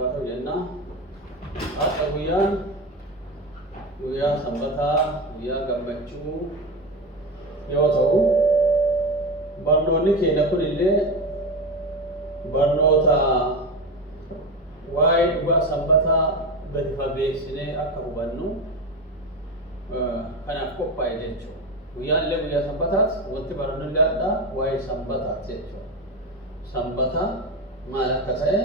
baatau jenna haadha guyyaa sanbataa guyyaa gammachuu yoo ta'u barnoonni keenya kunillee barnoota waa'ee dhugaa sanbataa gadi fageessinee akka hubannu kanaaf qophaa'e jechuudha. Guyyaan illee guyyaa sanbataati wanti barannu illee addaa waa'ee sanbataati jechuudha. Sanbata maal akka ta'e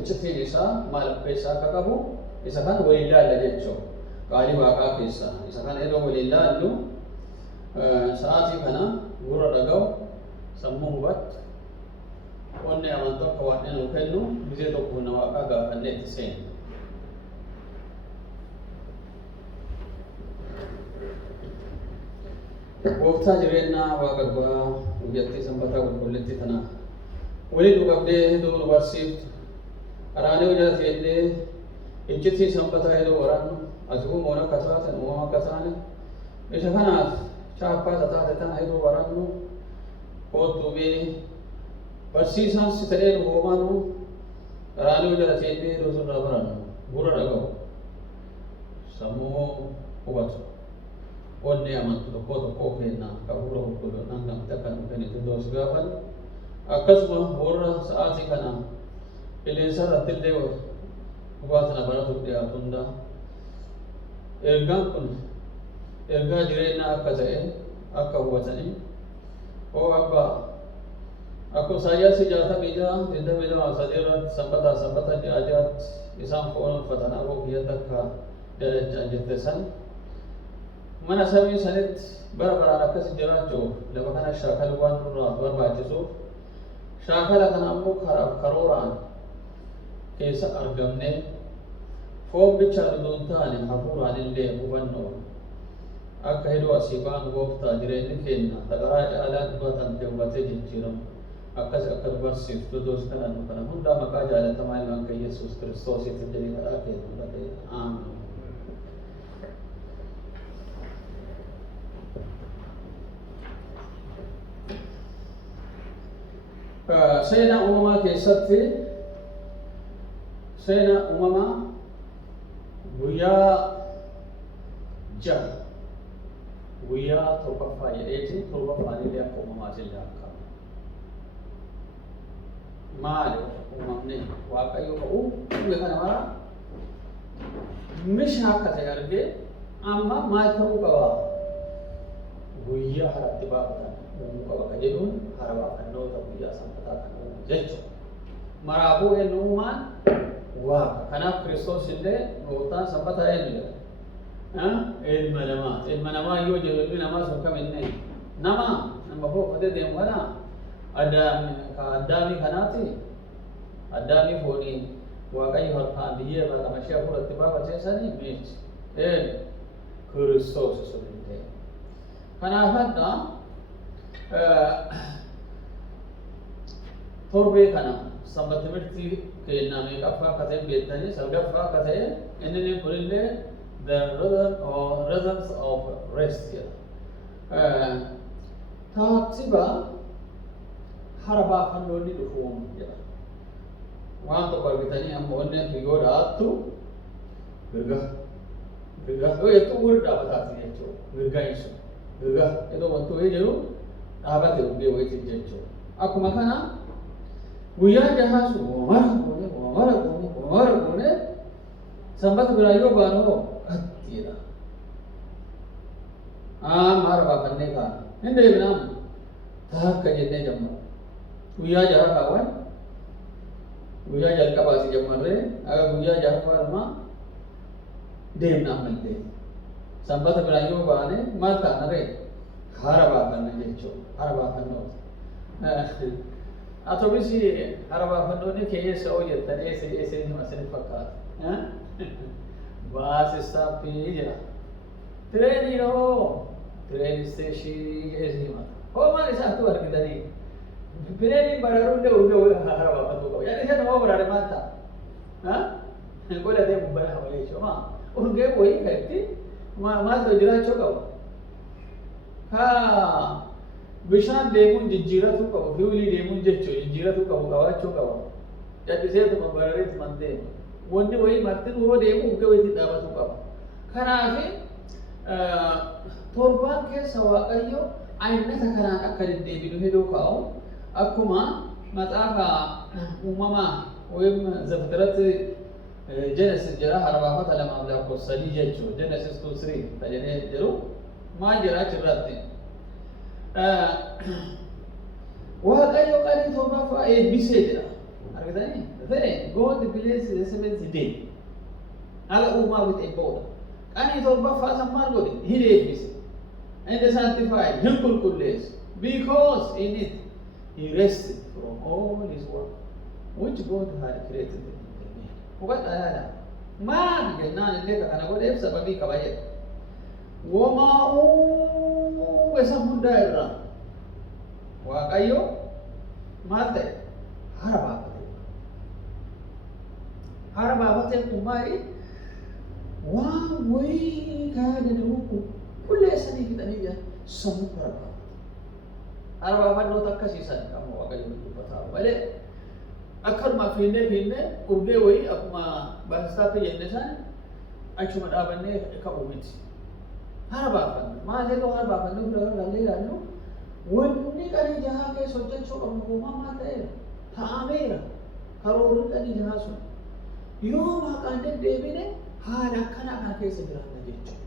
iccitiin isaa maal akka isaa akka qabu isa kan waliin ilaalla jechuudha. Qaalii waaqaa keessa isa kan yeroo waliin ilaallu sa'aatii kana gurra dhaga'u sammuu hubatu onnee amantuu akka waan nu kennu biyya tokko humna waaqaa gaafannee itti seenu. Gooftaa jireenyaa waaqa abbaa guyyattii sanbataa qulqulleetti kana waliin nu qabdee hedduu nu barsiiftu araanee hojjata teellee iccitii sanbataa yeroo waraannu ati uumoon akka taatan uumama akka taane isa kanaaf chaappaa taate tana yeroo waraannu koottumee barsiisaan si ta'ee nu hoomanu araanee hojjata teellee yeroo sirraa barannu gurra dhaga'u sammuu hubatu onnee amantu tokko kennaa qabuura qulqulluudhaan namatti akka nu kennitu doos gaafan akkasuma warra sa'aatii kana qilleensa irratti illee hubaatana baratu dhiyaatu hunda ergaan kun ergaa jireenyaa akka ta'e akka hubatanii oo abbaa akkuma Isaayyaas 62:22 irratti sanbata dhiyaataatti isaan foon uffatan aboo biyyatti akka dalachaa jette san mana samii sanitti bara baraan akkas jiraachuuf lafa kana shaakaluu waan nurraa barbaachisuuf shaakala kana ammoo karooraan keessa argamnee foon bichaan utuu hin taane hafuuraan illee hubannoo akka heduu asii baan gooftaa jireenyi keenya taqaraa caalaa dhibatan ta'e hubatee jijjiiramu akkas akka barsiiftu doos kana nu kana hundaa maqaa jaalatamaa ilmaan kan Yesuus Kiristoositti jedhee kadhaa kennu dhaqee aamin. Seenaa uumamaa keessatti seenaa uumamaa guyyaa guyyaa torbaffaa jedheeti torbaffaan illee akka uumamaas illee akka maali uumamni waaqayyo ka'u uume kana mara mishaa akka ta'e argee amma maal ta'uu qaba guyyaa haratti baafatan uumuu qaba ka jedhuun hara baafannoota guyyaa sanbataa kan uumu jechuudha. Maraafuu eenyummaan waaqa kanaaf Kiristoos illee gooftaan sanbataa eenyu jedha. Ilma namaa yoo jedhu ilmi namaa sun kam inni nama fooffatee deemu kana addaamii kanaati addaamii foonii waaqayyo harkaan biyyee irraa qamashee hafuuratti baafatee sanii miti Kiristoos sun illee. Kanaaf hadda torbee kana sanbata timirtii kennaa meeqaffaa akka ta'e beektanii salgaffaa akka ta'e inni kunillee the rhythms of rest taasiba hara baafannoonni dhufuun jedha waan tokko argitanii amma onneen yoo dhaattu mirga yoo jettu gurri dhaabataati jechuudha mirga ibsu mirga yeroo wanti wayii jiru dhaabate hundee wayiitiif jechuudha. Akkuma kana guyyaa jahaa sun woomara goone sanbata biraa yoo baanoo kattiidha. Hara baafannee kaana hin deebinaan taakka jennee jammara. Guyyaa jahaa kaawwan guyyaa jalqabaati jammarree aga guyyaa jahaffaa irraa deemnaan mallee sanbata biraa yoo baane maal taana ree hara baafanna jechuudha. Hara baafannooti. Atobisi hara baafannoonni keessa oo jettan eessa hima isin fakkaata. Baas istaappii jira. Tireenii hoo tireen isteeshii jedhee himata. Hoo maal isaatti argitanii? Tireenii bararuun illee urgee hara baafannoo qaba. Yaani isa nama baraare maal ta'a? Godhatee bubbala hamalee jechuudha. Urgee wayii kan itti maaltu jiraachuu qaba. Bishaan deemuun jijjiiratu qabu, fiilii deemuun jechuun jijjiiratu qabu qabaachuu qaba. calliseetu mabarareetu man deema wanni wayii martin hoo deemu uggee wayiitiin dhaabatuu qaba kanaafi torbaan keessa waaqayyo aynata kanaan akka deddeebinu hedoo kaa'u akkuma maxaafa uumamaa ወይም ዘፍጥረት ጀነሲስ ጀራ ሀረባፋት ለማምላክ ወሰዲ ጀቹ ጀነሲስ 2:3 ተጀነ ጀሩ ማጀራ ችራቴ waaqayyo qanii torbaffaa eebbisee jedha argitanii ta'e God bless the seventh day ala uumaa wixee booda qanii torbaffaa san maal godhe hin eebbise and sanctified hin qulqulleesse because in it he rested from all his work which God had created in the day hubadhaadha maal jennaan illee kana godheef sababii qaba jedha wamaa isa hundaa irraa waaqayyo maal ta'e hara baafatee kun maali waan wayii karaa danda'u qulleessanii fixanii jiran sammuu hara baafannoota akkasiisan kan waaqayyo dubbataa malee akkanuma fiinnee urgee wayii akkuma baasistaatti jenne san achuma dhaabannee ka'uu miti hara baafannu maal jedhu hara baafannu bira gallee ilaallu wanni qanii jahaa keessa hojjechuu qabnu uumamaa ta'eera ta'ameera karoorri qanii jahaa sun yoo waaqaan deddeebine haala akkanaa kana keessa jiraanna jechuudha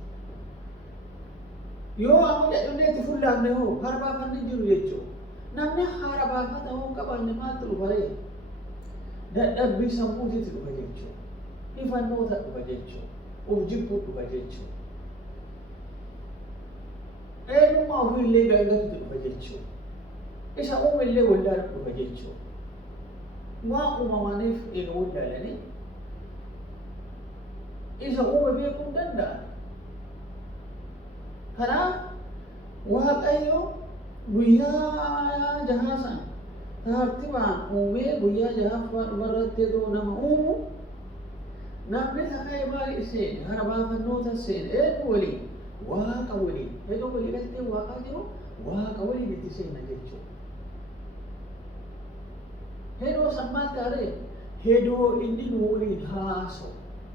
yoo amma jedhuneetti fullaafne hoo hara baafanne jiru jechuudha namni hara baafata hoo qabanne maaltu dhufaree dadhabbii sammuutitti dhufa jechuudha ifannoota dhufa jechuudha uf jibbuu dhufa jechuudha eenyummaa ofii illee gaggatutti dhufa jechuudha isa uume illee wallaalu dhufa jechuudha waan uumamaniif eega wallaalanii isa uume beekuu danda'an kanaaf waaqayyo guyyaa jahaa san tartiibaan uumee guyyaa jahaffaa dhumarratti yeroo nama uumu namni takka maali seene hara baafannoota seene eenyu waliin waaqa waliin hedoo walii galtee waaqaa jiru waaqa waliin itti seena jechuudha hedoo san maal taaree hedoo inni nu waliin haasa'u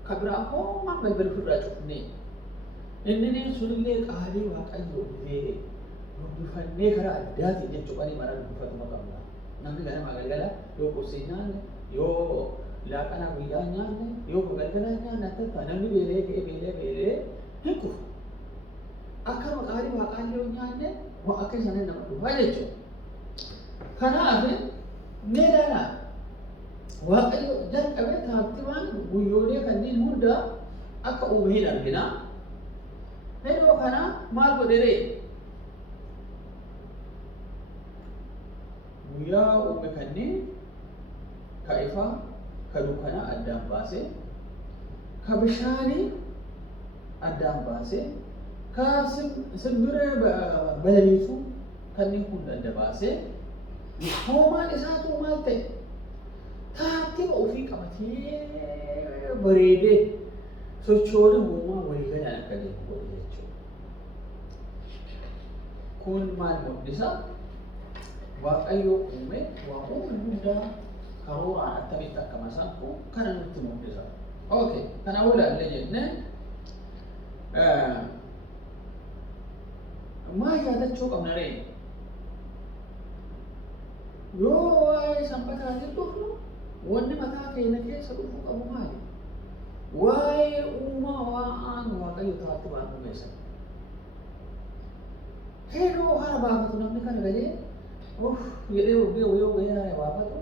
ka biraa homaa balbala furdaa cufnee inni sunillee qaalii waaqayyoo dhufee dubbifannee karaa addaatiin jechuu qanii mara dubbifatuma qabna namni ganama galgala yoo qursii nyaanne yoo laaqana guyyaa nyaanne yoo galgala nyaanne akka namni beelee hin kufu akkama qaalii waaqayyoo nyaanne waa akka isaanii nama dhufaa jechuudha kanaaf nee dhala waaqayyo jalqabee tartiibaan guyyoolee kanneen hunda akka uume hin argina hedoo kana maal godheree guyyaa uume kanneen ka ifaa ka dukkanaa addaan baasee ka bishaanii addaan baasee ka simbiree balaliisu kanneen hunda adda baasee hoomaan isaatu maal ta'e tartiiba ofii qabatee bareedee sochoona uumaa walii galaan akka deemu godhe jechuudha kun maal mul'isa waaqayyo uume waa uume hundaa karooraan akkamitti akka masaaqu kana nutti mul'isa okay kana walaallee jenne maa yaadachuu qabna ree yoo waa'ee sanbataatiin dhufnu wanni mataa keenya keessa dhufuu qabu maali waa'ee uumaa waan waaqayyo tartiibaan uumeessan hedoo hara baafatu namni kana galee jedhee urgee wayoo gahee hara baafatu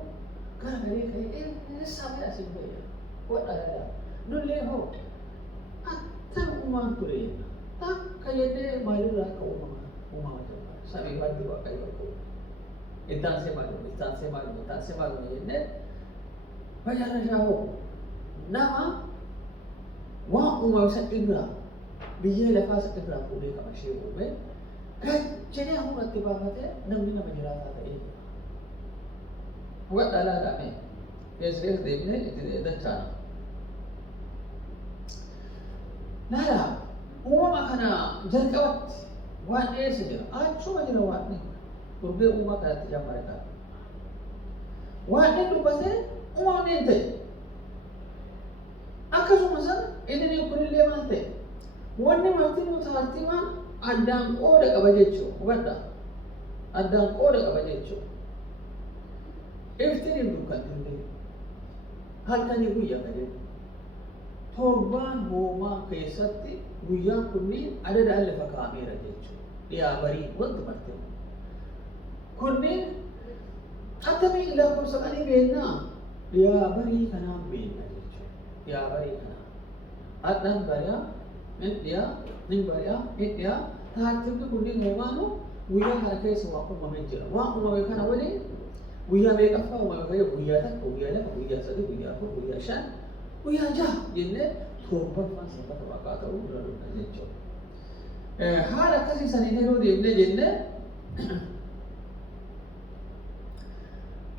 kana galee ka'ee saamee asiin bahee wadhaadha nullee hoo attan uumaan ture takka jedhee maalirraa akka uumama samii waanti waaqayyo akka uume ittaansee maaluma jennee fayyana shaahoo nama waan uumame san irraa biyyee lafaa san irraa fuudhee qaba ishee uume gajjanii hafuuratti baafatee namni nama jiraataa ta'ee hubadhaa laalaame keessees deemnee itti dachaana laala uumama kana jalqabatti waan dhiyeessa jira achuma jira waan urgee uumaa kanatti jammare ta'a waan inni dubbatee uumamni hin ta'e. Akkasuma sana inni kunillee maal ta'e? Wanni wanti nuti tartiibaan addaan qooda qaba jechuudha. Hubadhaa. Addaan qooda qaba jechuudha. Iftiin hin dukkanne. Halkanii guyyaa kan jedhu. Torbaan hoomaa keessatti guyyaan kunniin adadaan lafa kaa'ameera jechuudha. Dhiyaa barii wanti marte. Kunniin akkamii lakkoofsa qanii beeknaa? Dhiyaa barii kanaan beekna jechuudha. Dhiyaa barii kanaan. Addaan bari'aa, hin bari'aa, hin dhiyaa. Tartiibni kunniin hoomaanu guyyaa kana keessa waan uumamee jira. Waan uumame kana waliin guyyaa meeqaffaa uumame ka'ee guyyaa takka, guyyaa lama, guyyaa sadii, guyyaa afur, guyyaa shan, guyyaa jaha jennee torbaffaan sanbata waaqaa ta'uu dura dhufna jechuudha. Haala akkasii saniin yeroo deemnee jennee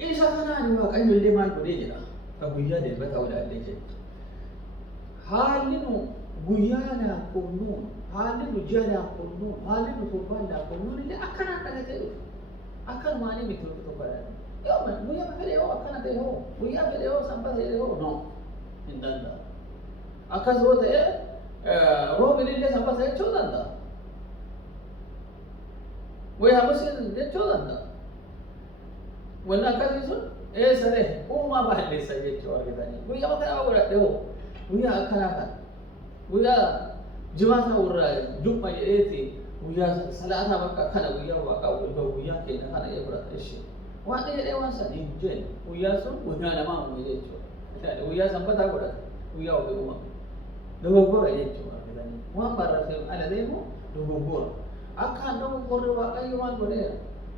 isa kanaan waaqayyo illee maal godhee jedha ka guyyaa dilbata olaallee jedhu. Haalli nu guyyaa laakkonnuun, haalli nu ji'a laakkonnuun, haalli nu torbaan laakkonnuun illee akkanaan dhalatee dhufu. Akkanumaanii miti tokko tokkodha. Yoo guyyaa fedhe yoo akkana ta'e hoo, guyyaa fedhe yoo sanbata ta'e hoo no hin danda'a. Akkas yoo ta'e roobni illee sanbata jechuu danda'a. Wayyaa gosi jechuu danda'a. Wanni akkasii sun eessaree uumaa balleessa jechuu argatanii. Guyyaa kana godhadhe hoo guyyaa akkanaa kana guyyaa jimaata warraa jumma jedheeti guyyaa salaataa bakka kana guyyaa waaqaa guyyaa keenya kana ee fudhata ishee. Waan jedhee waan san hin jenne guyyaa sun guyyaa namaa uume jechuudha. Guyyaa sanbataa godhata guyyaa ofii uumame. Dogoggora jechuudha argatanii. Waan barraafee ala deemu dogoggora. Akkaan dogoggorri waaqayyo maal godheera?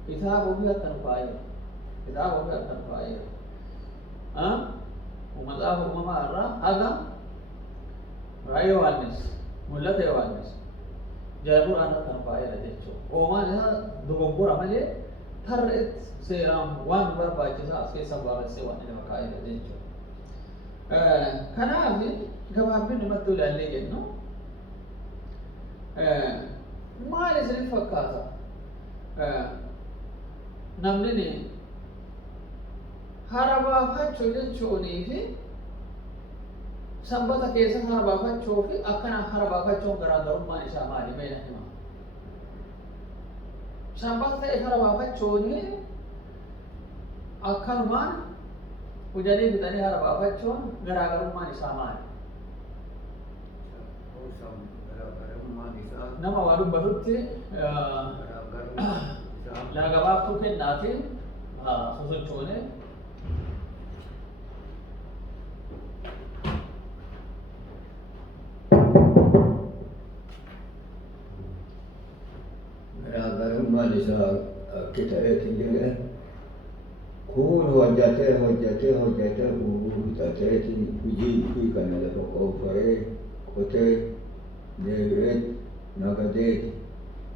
Kitaaba ofii akkan faayera. Kitaaba ofii akkan faayera. Maxaafa uumamaa irraa haga raayii Yohaannis, mul'ata Yohaannis. Jaaburaan akkan faayera jechuudha. Uumaan isaa dogoggora malee tarra seeraan waan barbaachisaa as keessa baasee waan nama kaa'edha jechuudha. Kanaaf gabaabinumatti ilaallee jennu maal isin fakkaata? Namni hara baafachuu jechuunii fi sanbata keessa hara baafachuu fi akkana hara baafachuun garaagarummaan isaa maali? Meena hima. Sanbata ta'e hara baafachuun akkanumaan hojanii bitanii hara baafachuun garaagarummaan isaa maali? Nama waa dubbatutti gabaabtuu kennaatiin sosochoone garaagarummaan isaa akka ta'eetiin jedhee kun hojjatee huutateetiin hojii fi kana lafa qoofaree qotee deebi'eet nagadeet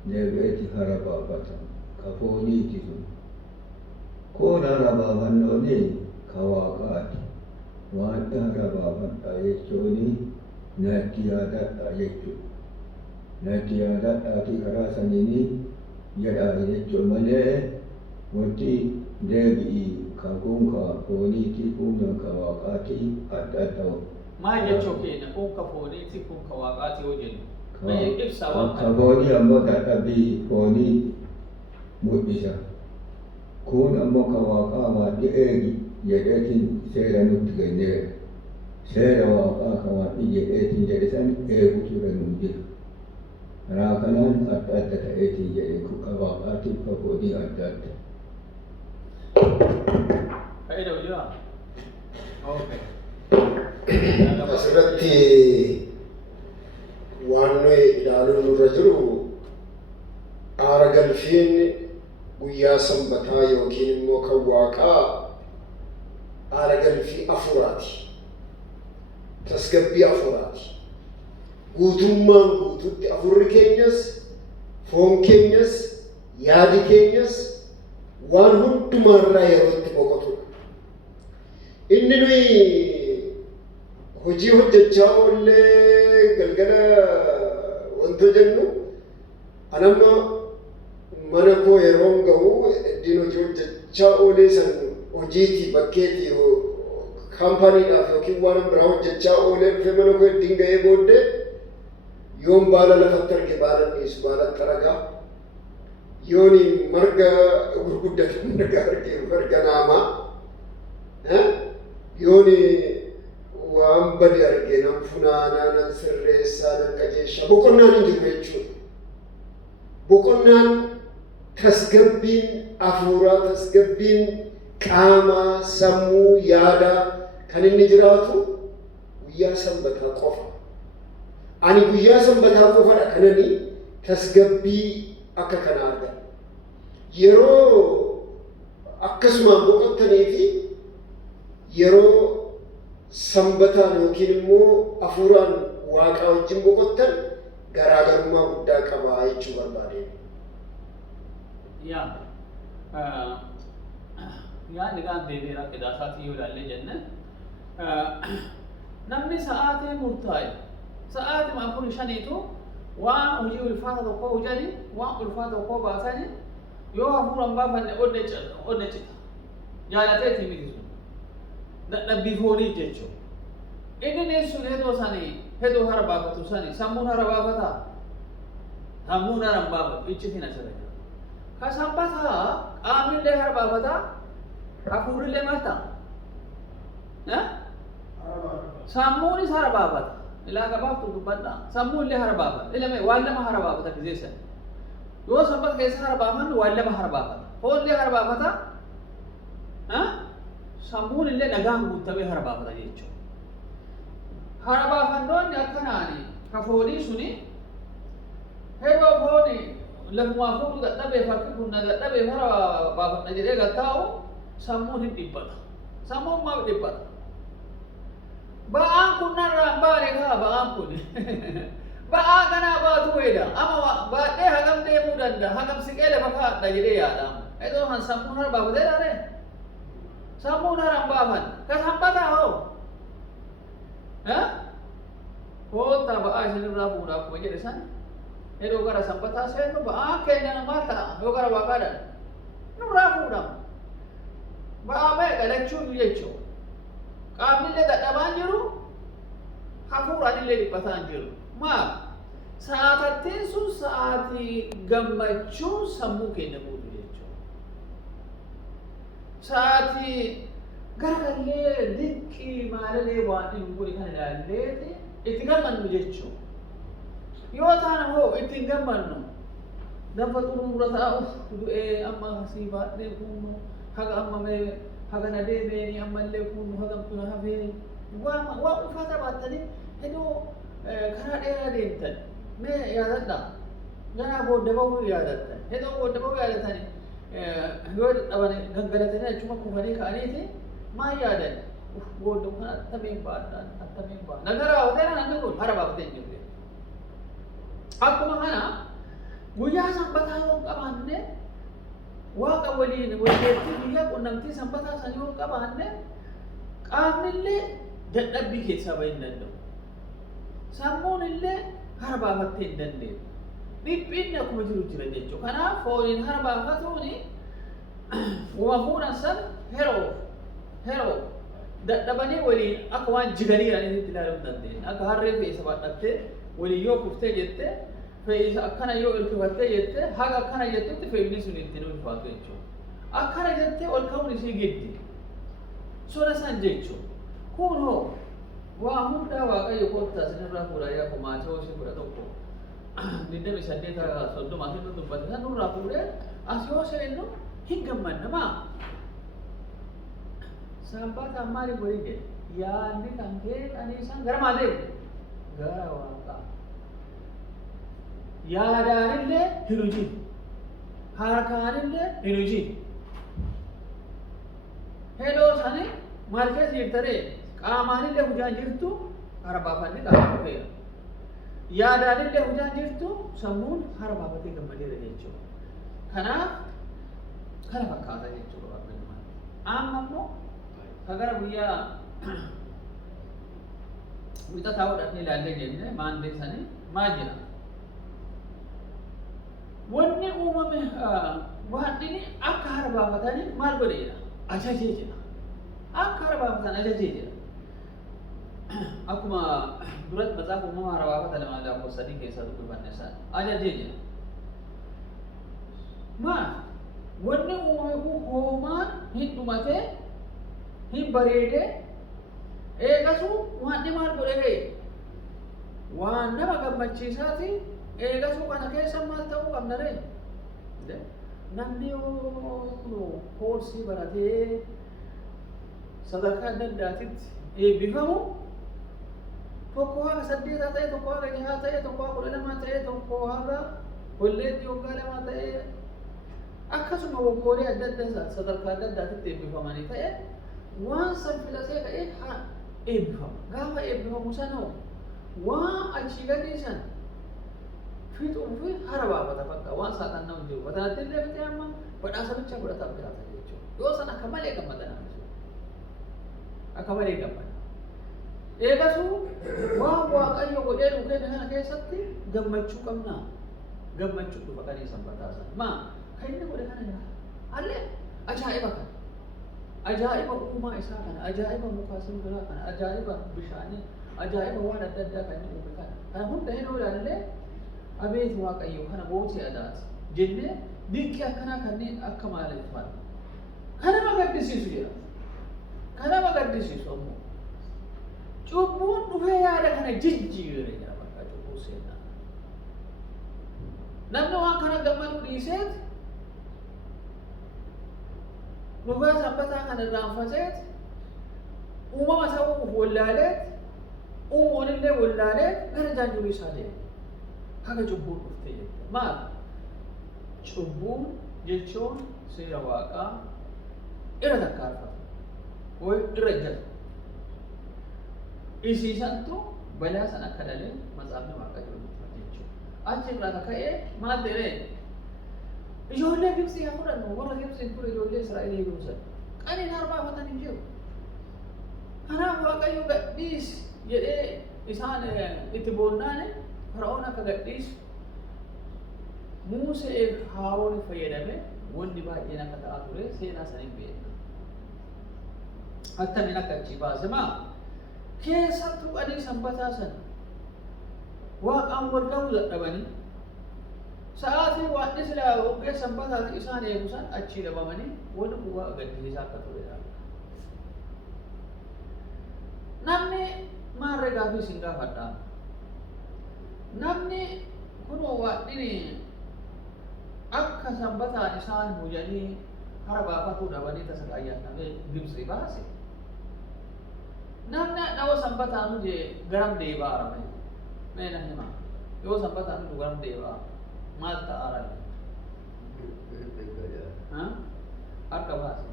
deebi'eeti hara baafatan kafooniiti sun. Kun hara baafannooni ka waaqaati. Waan hara baafadha jechuuni natti yaadadha jechuudha. Natti yaadadhaati karaa saniini jedhaa jechuun malee wanti deebi'ii ka kun ka fooniiti kun ka waaqaati adda adda. Maal jechuu keenya kun ka fooniiti kun ka waaqaati yoo jennu? Ka foonii ammoo dadhabbii foonii mul'isa. Kun ammoo ka waaqaa waanti eegi jedheetiin seera nutti kenneera. Seera waaqaa ka waanti jedheetiin jedhe san eegutu irra nu jira. Karaa kanaan adda adda ta'eetiin jedhe ka waaqaatiif ka foonii adda adda. Fayyada hojii asirratti waan nuyi ilaaluun nurra jiru aara galfiin guyyaa sanbataa yookiin immoo kan waaqaa aara galfii afuraati. Tasgabbii afuraati. Guutummaan guutuutti afurri keenyas, foon keenyas, yaadi keenyas waan hundumaarraa yerootti boqotudha. Inni nuyi hojii hojjechaa oollee galgala wanto jennu anamma mana koo yeroon gahu iddiin hojii hojjechaa oolee san hojiitii bakkeetii kaampaaniidhaaf yookiin waan biraa hojjechaa oolee dhufee mana koo ittiin ga'ee booddee yoon baala lafatti arge baala dhiyeessu baala xaragaa yoon marga gurguddatu marga arge marga naamaa yoon waan bade arge nan funaanaa nan sirreessaa nan qajeeshaa boqonnaan hin jiru jechuudha. Boqonnaan tasgabbiin hafuuraa tasgabbiin qaamaa sammuu yaadaa kan inni jiraatu guyyaa sanbataa qofa. Ani guyyaa sanbataa qofadha kanani tasgabbii akka kana argan. Yeroo akkasumaan boqottanii fi yeroo sanbataan yookiin immoo hafuuraan waaqaa wajjin boqottan garaagarummaa guddaa qabaa jechuu barbaade. Yaadni kan deebiin akka daasaatii yoo ilaalle jenne namni sa'aatii murtaa'e sa'aatii afurii shaniitu waan hojii ulfaata tokko hojjani waan ulfaata tokko baasani yoo hafuuraan baafanne onne cita jaalateetii miti sun dadhabbii foonii jechuudha. Inni neessuun hedoo hara baafatu sani sammuun hara baafataa sammuun hara hin baafatu iccitiin asirra jira. Ka sanbataa qaamnillee hara baafataa hafuurillee maal ta'a? Sammuunis hara baafata. Ilaa gabaaftu dubbadha. Sammuunillee hara baafata. Ilame waan lama hara baafata gizeessan. Yoo sanbata keessa hara baafan waan lama hara baafata. Foonillee hara baafata. Sammuunillee nagaan guutamee hara baafata jechuudha. Hara baafannoonni akkanaani ka foonii suni hedoo fooni lafumaa fuudhu dadhabee fakki kun dadhabee hara baafanna jedhee gattaa'u sammuun hin dhibbata. Sammuun maaf dhibbata? Ba'aan kun narraan baane kaa ba'aan kun. Ba'aa kanaa baatu weeda. Ama baadhee hagam deemuu danda'a. Hagam siqee lafa kaadha jedhee yaadama. Hedoo han sammuun hara baafatee dhaare. Sammuun hara hin baafan. Ka sanbataa hoo? Koota ba'aa isinirraa fuudha akkuma jedhe san. Hedoo gara sanbataa seennu ba'aa keenya maal ta'a? Yoo gara waaqaadhaan nurraa fuudhama. Ba'aa meeqa lachuun jechuudha. Qaamnillee dadhabaan jiru, hafuuraanillee dhiphataan jiru. Maal? Sa'aatattiin sun sa'aatii gammachuu sammuu keenya guutu jechuudha. Sa'aatii gargallee dinqii maalalee waan hin godhe kan ilaalleeti itti gammannu jechuudha. Yoo taana hoo itti hin gammannu lafa xumura taa'u du'ee amma asii baadhee kuunu haga amma haga na deemeeni ammallee kuunu hagamtu na hafee waan ulfaata baattanii hedoo karaa dheeraa deemtan mee yaadadha ganaa booda bahuu yaadattan hedoo booda bahuu yaadatani yoo dhaban gangalatanii achuma kufanii ka'aniiti maal yaadan booda kun attamiin baadhaan attamiin baadhaan nagaraa hoteela namni kun hara baafatee hin jirre. Akkuma kana guyyaa sanbataa yoo qabaanne waaqa waliin waldeetti guyyaa qunnamtii sanbataa san yoo qabaanne qaamnillee dadhabbii keessaa bahuu hin danda'u. Sammuunillee hara baafattee hin dandeessu. Dhiphinni akkuma jiru jira jechuudha. Kanaaf fooniin hara baafatuuni wama fuudhan san heroo dadhabanii waliin akka waan jiganii ilaaluu hin dandeenya. Akka harreen fe'isa baadhattee waliin yoo kuftee jettee fe'isa akkana yoo ilkifattee jettee haga akkana jettutti fe'inni sun ittiin ulfaatu jechuudha. Akkana jettee ol ka'uun isii giddi. Soda san jechuudha. Kun hoo waa hundaa waaqayyo koottaa sinirraa fuudhaa yaa kumaatee hoosii 28 asirra dubbate san nurraa fuudhee as yoo seennu hin gammanna maa. Sanbataan maaliif walii jedhe? Yaadni kan kee qaniisan gara maal deemu? Gara waaqaa. Yaadaanillee hin hojii. Harkaanillee hin hojii. Hedoo sani maal keessa jirtaree? Qaamaanillee hojaan jirtu hara baafanni qaama dhufeera. Yaadaanillee hojaan jirtu sammuun hara baafatee gammadeera jechuudha. Kanaaf kana fakkaata jechuudha waaqayyo. Amma immoo kagara guyyaa wixataa godhannee ilaallee jenne maandee sanii maal jira? Wanni uumame waan inni akka hara baafatanii maal godhe jedha? Ajajee jedha. akka harbaafatan ajajee jira. Akkuma duratti matsaaf uumamaa harbaafata lama lakkoofsadii keessaa dubbifanne isaan ajajee jira. Maal wanni uumame kun hoomaan hin dhumatee hin bareedee eegasuu waan maal godhee waan nama gammachiisaati eegasuu kana keessa maal ta'uu qabna ree namni yoo koorsii baratee sadarkaa adda addaatitti eebbifamu tokko haga 8 ta'e tokko haga 6 ta'e tokko haga 12 ta'e tokko haga kolleetti waggaa 2 ta'e akkasuma waggoolee adda addaa sadarkaa adda addaatitti eebbifamanii ta'e waan san filatee ka'ee haa eebbifamu gaafa eebbifamu sanoo waan achii gadii san fixuu fi harbaafata bakka waan saaxan nama jiru batanatti illee bitee amma badhaasa bicha fudhataaf jiraata jechuudha yoo san akka malee gammada nama jiru akka malee gammada eegasuu waan waaqayyo godhee nu kenne kana keessatti gammachuu qabna gammachuu dhufa qanii san bataasan maa kan inni godhe kana jira allee ajaa'iba kana ajaa'iba uumaa isaa kana ajaa'iba mukaa simbiraa kana ajaa'iba bishaanii ajaa'iba waan adda addaa kan inni uume kana hunda hin ilaallee abeet waaqayyo kana gootii adaati jennee dinqii akkanaa kanneen akka maaliif faana kanama gaddisiisu jira kanama gaddisiisu ammoo cubbuun dhufee yaada kana jijjiire jira bakka cubbuu seenaa namni waan kana gammaduu dhiiseet dhugaa sanbataa kana irraanfateet uumama ta'uuf wallaaleet uumoonillee wallaaleet gara jaanjuluu isaa deema haga cubbuun dhuftee jechuudha maal cubbuun jechuun seera waaqaa irra takkaarfatu way irra jala isiisantu balaa san akka dhalee matsaafni waaqa jiru jechuudha achi irraa kaka'ee maal ta'e ijoollee Gibxii haa fudhannu warra Gibxiin ture ijoollee Israa'el eeguusan qaniin harbaafatan hin jiru kanaaf waaqayyo gadhiis jedhee isaan itti boonnaane Fara'oon akka gadhiisu Museef Haaroon fayyadame wanni baay'een akka ta'aa ture seenaa saniin beekna attamiin akka achii baase maa keessattuu qanii sanbataa san waaqaan wal ga'uu dadhabanii sa'aatii waan silaa hoggee sanbataati isaan eegusan achii dhabamanii wanni kun waaqa gaddisiisaa akka turedha namni maarree gaafii isin gaafadhaa namni kunoo waadhini akka sanbataan isaan hujanii hara baafatuu dhabanii tasa ayyaannamee Gibxii baase namni dhawa sanbataan huje garam deebaa arame meena hima yoo sanbataan huju garam deebaa maal ta'a arame akka baase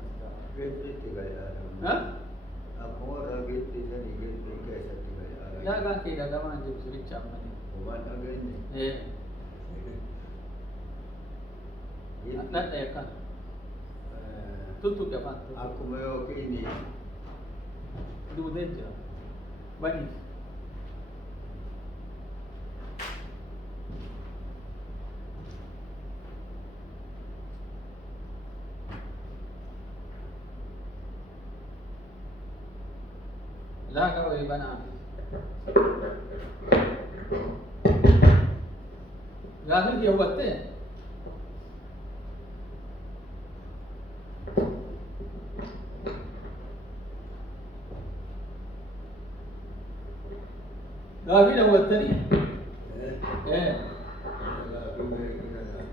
akkuma rageetti sanii Gibxii keessatti gadi yaagaan kee gagamaan jibsu bicha ammanii waan dhageenye nadha yakkan tuttu gafan akkuma yookiin duudee jira banii laaga walii banaa gaafii kee hubattee gaafii na hubattanii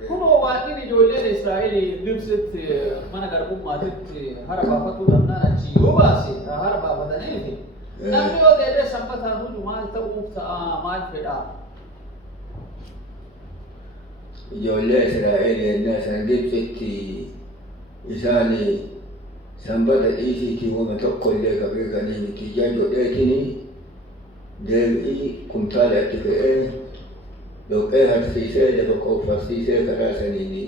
kunoo waaqni ijoolleen Israa'el Gibxitti mana garbummaatitti hara baafatuu dhabnaan achi yoo baase hara baafataniifi namni yoo deebee sanbataan huju maal ta'uuf ta'a maal fedhaa ijoollee Israa'el yennaa san Gibxitti isaan sanbata dhiisiitii wama tokko illee qabeekanii miti jaajodheetini deebi'ii kumtaala itti fe'ee dhoqee harsiisee lafa qoffarsiisee karaa saniini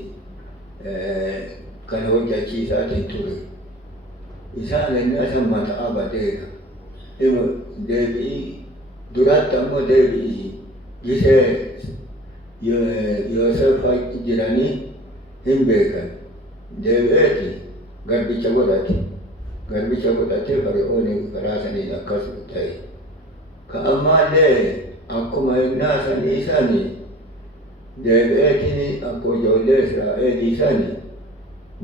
kan hojjachiisaatiin ture isaan yennaa san mata'aa badeeka dhima deebi'ii duraatti ammoo deebi'ii gisee Yoosef jiranii hin beekan deebi'eeti garbicha godhate garbicha godhatee bari'ooni karaa saniin akkas ta'e. Ka ammaallee akkuma hinnaa sanii sani deebi'eetiin akkuma ijoollee Israa'elii sani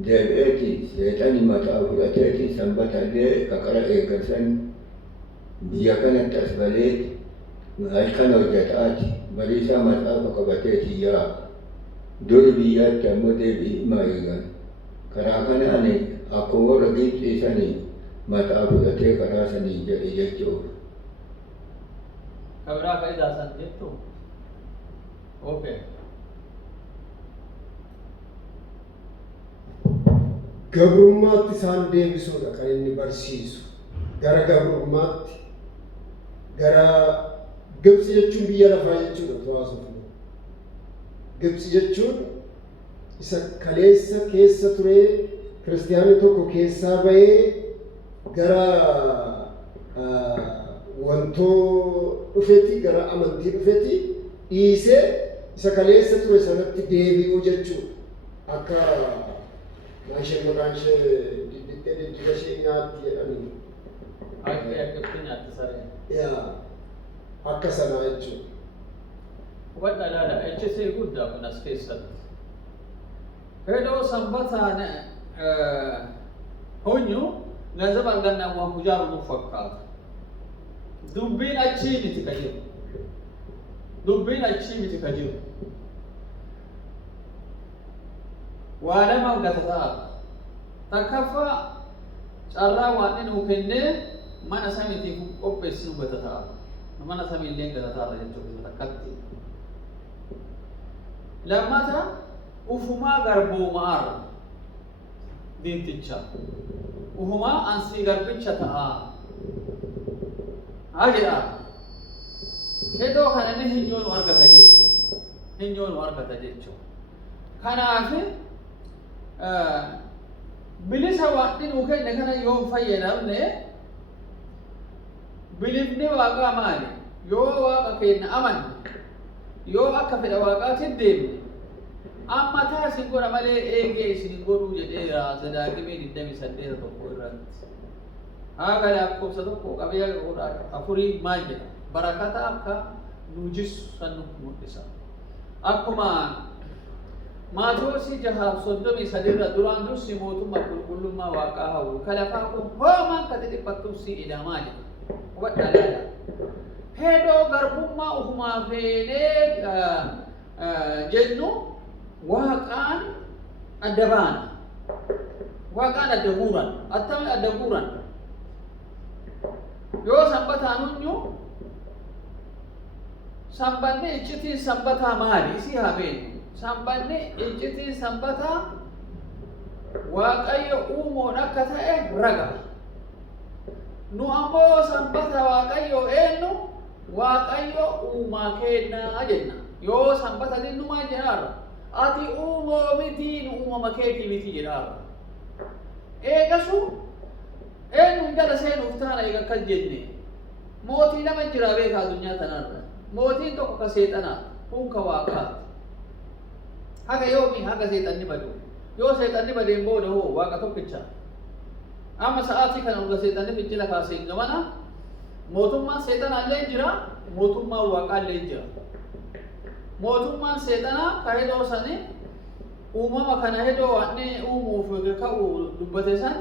deebi'eetiin seexani mataa fudhateetiin sanbatallee qaqara eegansan biyya kanatti as balee halkan hojjetaati bariisaa maxaafa qabateetii yaa duri biyyaatti ammoo deebi'ii maayigan karaa kanaan akkuma warra Gibxii sanii mataa fudhatee karaa sanii jedhe jechuudha. Kabira kaidah san itu. Okay. Gabrummaatti isaan deebisuudha kan inni barsiisu. Gara gabrummaatti, gara Gibxi jechuun biyya lafaa jechuudha tawaasuuf. Gibxi jechuun isa kaleessa keessa ture kiristiyaanni tokko keessaa bahee gara wantoo dhufeeti gara amantii dhufeeti dhiisee isa kaleessa ture sanatti deebi'uu jechuudha. Akka maashee maqaan ishee diddiqee diddiga ishee nyaatti jedhanii. Akka nyaatti saree. Yaa akka sanaa jechuudha. Hubadhaa ilaala ejjisee guddaa kun as keessatti. Fedhoo sanbataan honyu ganzaba argannaa waan gujaaru nuuf fakkaata. Dubbiin achii miti ka jiru. Dubbiin achii miti ka jiru. Waa lama gata ta'a. Takkaffaa carraa waan inni nuu kennee mana samiitiif qopheessinu gata ta'a. Mana samiillee gata ta'a jechuudha takkatti. Lammata ufumaa garboomaarra diinticha. Ufumaa ansii garbicha ta'a. Ajira. Kedoo kana ni hinyoonu argata jechuudha. Hinyoonu argata jechuudha. Kanaaf bilisa waan nuu kenne kana yoo fayyadamne bilifni waaqaa maali? Yoo waaqa keenya amanne yoo akka fedha waaqaatiin deemne amma taasin godha malee eegee isin godhuu jedheera Zadaaqimee 28 tokko irratti. Haga lakkoofsa tokko qabee afurii maal jedha barakata akka nuujisu san mul'isa. Akkuma Maatiyoosi 6:33 irra duraan dursi mootummaa qulqullummaa waaqaa hawwu kalafaa kun hoomaan kati dhiphattuuf si idaamaa jedha. Hubadhaa ilaala. Hedoo garbummaa ufumaa feenee jennu waaqaan adda baana. Waaqaan adda guuran. Attami adda guuran. Yoo sanbataan hunyu sambanni iccitiin sanbataa maali? Isii haa beeknu. Sambanni iccitiin sanbataa Waaqayyo uumoon akka ta'e raga. Nu ammoo sanbata Waaqayyo eenyu Waaqayyo uumaa kennaa jenna. Yoo sanbata dinnu maal jedhaara? Ati uumoo miti nu uumama keetii miti jedhaara. Eegasu eenyuun jala seenuuf taana eega akkas jenne. Mootii nama jira beekaa addunyaa tanarra. Mootiin tokko ka seexanaa kun ka waaqaati. Haga yoomi haga seexanni badu. Yoo seexanni badeen booda hoo waaqa tokkicha. Amma sa'aatii kana hunda seexanni fincila kaasee gamana mootummaan seexanaallee jira, mootummaan waaqaallee jira. Mootummaan seexanaa ka hedoo sani uumama kana hedoo waan uumuuf ka'u dubbate san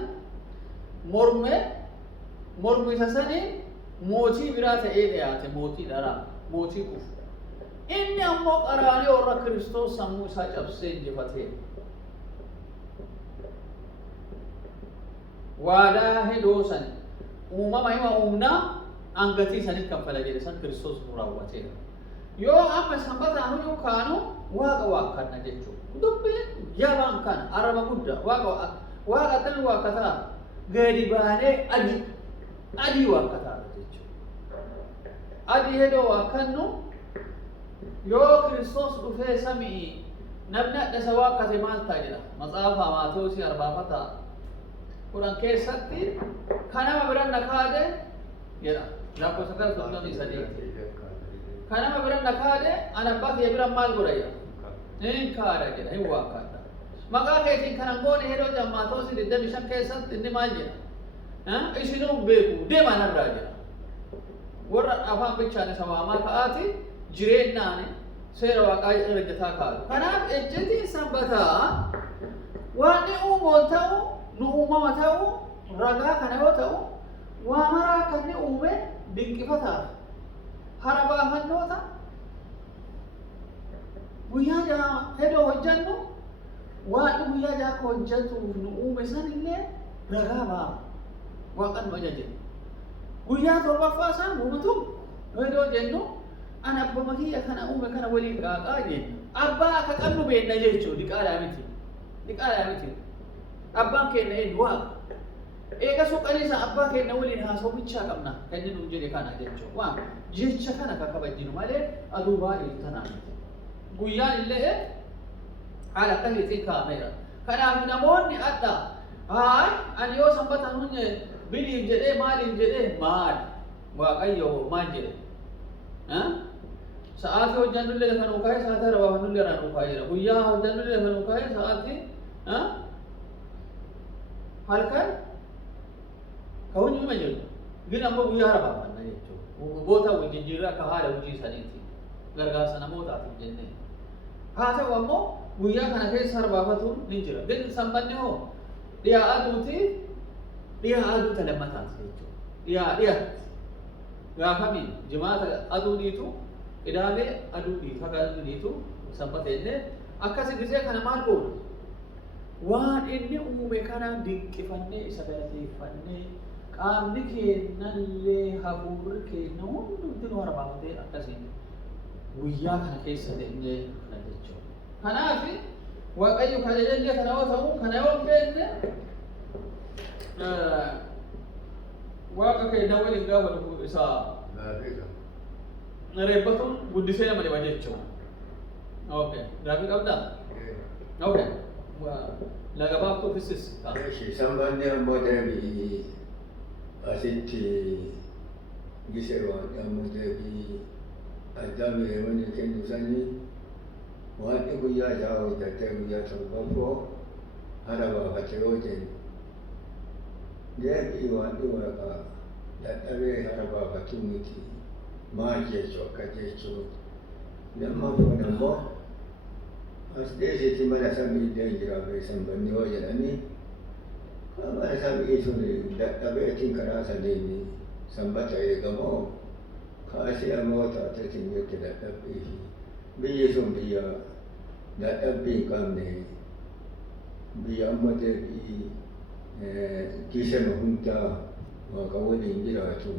mormi isa sani mootii biraa ta'ee dhiyaate mootii dharaa mootii kufu. Inni ammoo qaraanii warra Kiristoos sammuu isaa cabsee injifatee. Waadaa hedoo sani uumama hima uumnaa angatii saniif kaffala jedhe san Kiristoos nu raawwateera. Yoo amma sanbataan huyyuu kaanu waaqa waaqanna jechuudha. Dubbiin jabaan kana araba guddaa waaqa tan waaqataa gadi baanee adii waaqataa jechuudha. Adii hedoo waaqannu yoo Kiristoos dhufee samii namni adda waaqate maal ta'a jedha. Matsaafa Maatewos 40 kuran keessatti kanama biran nakaade jedha. Lakkoofsa kana 33. Kanama biran nakaade ana abbaa kiyya biran maal godha jedha. Hin kaada jedha hin waaqadha. Maqaa keetiin kanan goone hedoo Maatewos 25 keessatti inni maal jedha. isinuu beeku deemaan irraa jira warra afaan bichaan isa waamaa ka'aati jireenyaani seera waaqaa ergataa kaa'u kanaaf ejjetiin sanbataa waan uumoon ta'u nu uumama ta'u ragaa kana yoo ta'u waa maraa kan ni uume dinqifataa hara baafannoota guyyaa jaa hedoo hojjannu waan guyyaa jaa hojjatuuf nu uume sanillee ragaa baa waaqan nu ajaje guyyaa torbaffaa isaan uumatu hedoo jennu ana abbaa kiyya kana uume kana waliin qaaqaa jenna abbaa akka qabnu beenna jechuu diqaalaa miti abbaan keenya eenyu waaqa eega suqaliisa abbaa keenya waliin haasoo bichaa qabna kan inni nuun jedhe kana jechuu waan jecha kana akka kabajjinu malee aduu baay'ee tanaa miti guyyaan illee haala akkasiitiin kaa'ameera kanaaf namoonni adda haay ani yoo sanbata hunye biliif jedhee maaliif jedhee maal waaqayyo maal jedhe sa'aatii hojjannullee kan ukaa'e sa'aatii rabaafannullee irraan ukaa'eera guyyaa hojjannullee kan ukaa'e sa'aatii halkan ka'uun hima jiru gin ammoo guyyaa rabaafanna jechuudha goota jijjiirraa akka haala hojii saniiti gargaarsa namootaatiif jennee haa ta'u ammoo guyyaa kana keessa rabaafatuun ni jira gin sanbanni hoo dhiyaa aduuta lammataati jechuudha dhiyaa gaafamiin jimaata aduu dhiitu idaalee aduu dhiitu haga aduu dhiitu sanbata illee akkasi gisee kana maal goona waan inni uume kana dinqifannee isa galateeffannee qaamni keenyallee hafuurri keenya hundumti nu rabaafatee akkasiin guyyaa kana keessa deemnee kana jechuudha kanaaf waaqayyo kana jennee kana yoo ta'u kana yoo beekne waaqa keenya waliin gaafa dhufu isaa reebbatuun guddisee nama dhiba jechuudha. Okay, gaafii qabdaa? Okay, lagabaaf tuufisis. Sanbanni ammoo deebii asitti gisee waan ammoo deebii addaa mi'eemanii kennu sanii waan guyyaa isaa hojjattee guyyaa torbaffoo hara baafate yoo jennu deebii waan waaqa dadhabee hara baafatu miti maal jechuu akka jechuu nama kun ammoo as deesiti mana samii illee jira sanbanni yoo jedhanii mana samii sun dadhabeetiin karaa saniin sanbata eegamoo kaasii ammoo taateetiin jetti dadhabbii biyyi sun biyya dadhabbii hin qabne biyya amma deebii gisema hundaa waaqa waliin jiraatu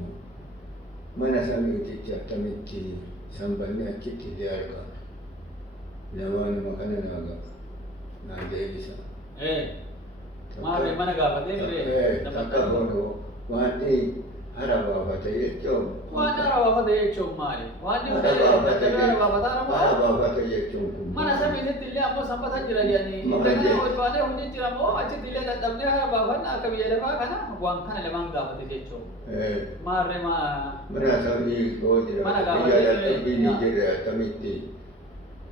mana samiititti akkamitti sanbanni achitti illee argama nama kana naan deebisa maarree mana gaafatee takka hodhoo waan hara baafate jechuun waan hara baafate jechuun maali? waan hara baafate jechuun kun mana samiititti illee ammoo sanbata jira jedhanii indagana hojbaanee hundi jira moo achitti illee dadhabnee hara baafanna akka biyya lafaa kana waan kana lamaan gaafate jechuun maarree mana samii yoo jira mana biyya dadhabbii ni jirre akkamitti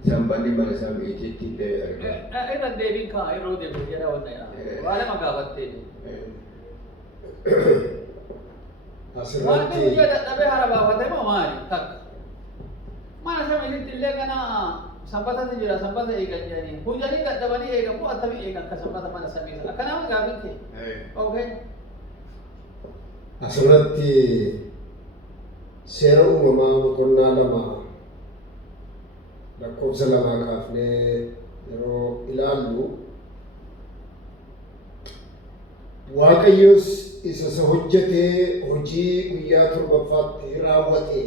sanbanni mana samiititti illee argama irra deebiin kaa yeroo deebiin jedha wanta waan lama gaafattee wanti guyyaa dadhabee hara baafatee moo maali takka mana samiititti illee kana sanbatatti jira sanbata eegan jedhanii hujanii dadhabanii eegan moo attamii eegan ka sanbata mana samiiti akkanaaf gaafin kee okay asirratti seera uumamaa boqonnaa lama lakkoofsa lamaa kaafnee yeroo ilaallu Waaqayyos isa hojjetee hojii guyyaa torbaffaatti raawwate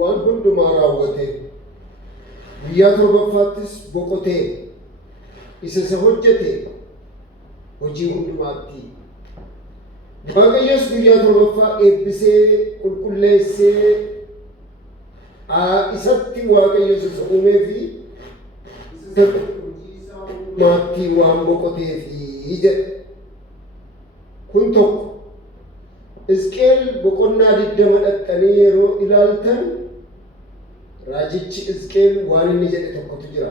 waan hundumaa raawwate guyyaa torbaffaattis boqotee isa hojjete hojii hundumaatti Waaqayyos guyyaa torbaffaa eebbisee qulqulleessee isatti Waaqayyos isa uumee fi isa hojii isaa hundumaatti waan boqotee fi jedhe kun tokko Hisqeel boqonnaa 20 dhaqqanii yeroo ilaaltan raajichi Hisqeel waan inni jedhe tokkotu jira.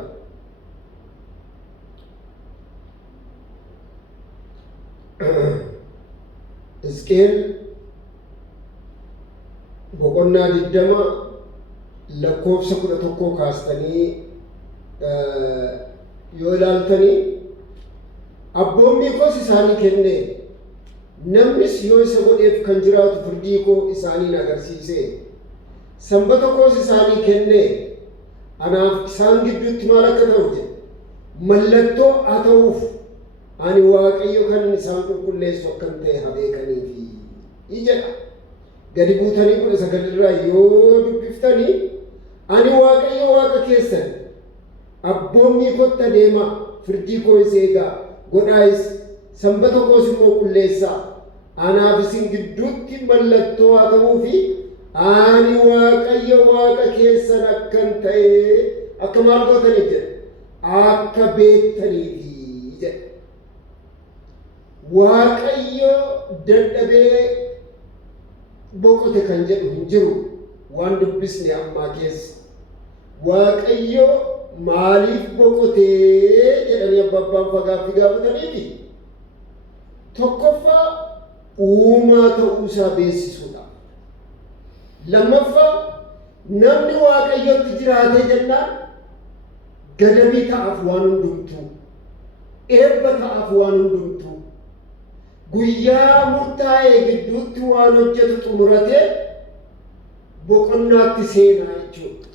Hizqeel boqonnaa 20 lakkoofsa 11 kaastanii yoo ilaaltanii abboommii koos isaanii kenne namnis yoo isa godheef kan jiraatu firdii koo isaaniin agarsiise sanbata koos isaanii kenne anaaf isaan gidduutti maal akka ta'u jedhe mallattoo haa ta'uuf ani waaqayyo kan isaan qulqulleessu akkan ta'e haa beekaniifi jedha. Gadi buutanii 19 irraa yoo dubbiftanii ani waaqayyo waaqa keessan abboommii kotta deemaa firdii koo eegaa godhaayis sanbata koos immoo qulleessaa anaaf isin gidduutti mallattoo haa ta'uufi ani waaqayyo waaqa keessan akkan ta'e akka maal gootaniif jedhe akka beektaniifi jedhe. Waaqayyo dadhabee boqote kan jedhu hin jiru waan dubbisne ammaa keessa. Waaqayyo maaliif boqotee jedhanii abbaan fagaaffii gaafataniifi tokkoffaa uumaa ta'uu isaa beeksisuudha. Lammaffaa namni waaqayyotti jiraatee jennaan gadabii ta'aaf waan hundumtuu eebba ta'aaf waan hundumtuu guyyaa murtaa'ee gidduutti waan hojjetu xumuratee boqonnaatti seenaa jechuudha.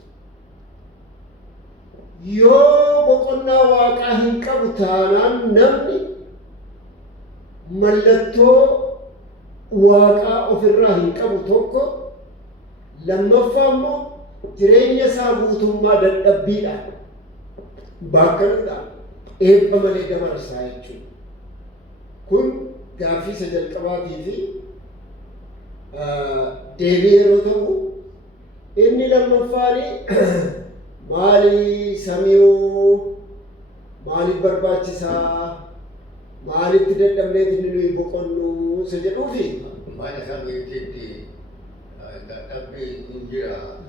Yoo boqonnaa waaqaa hin qabu taanaan namni mallattoo waaqaa ofirraa hin qabu tokko lammaffaa immoo jireenya isaa guutummaa dadhabbiidhaan baakkanuudhaan eebba malee dabarsaa jechuudha. Kun gaaffii isa jalqabaatii fi deebii yeroo ta'u inni lammaffaanii maali sami'uu maaliif barbaachisaa maalitti dadhabneet inni nuyi boqonnu isa jedhuufi Mana samiititti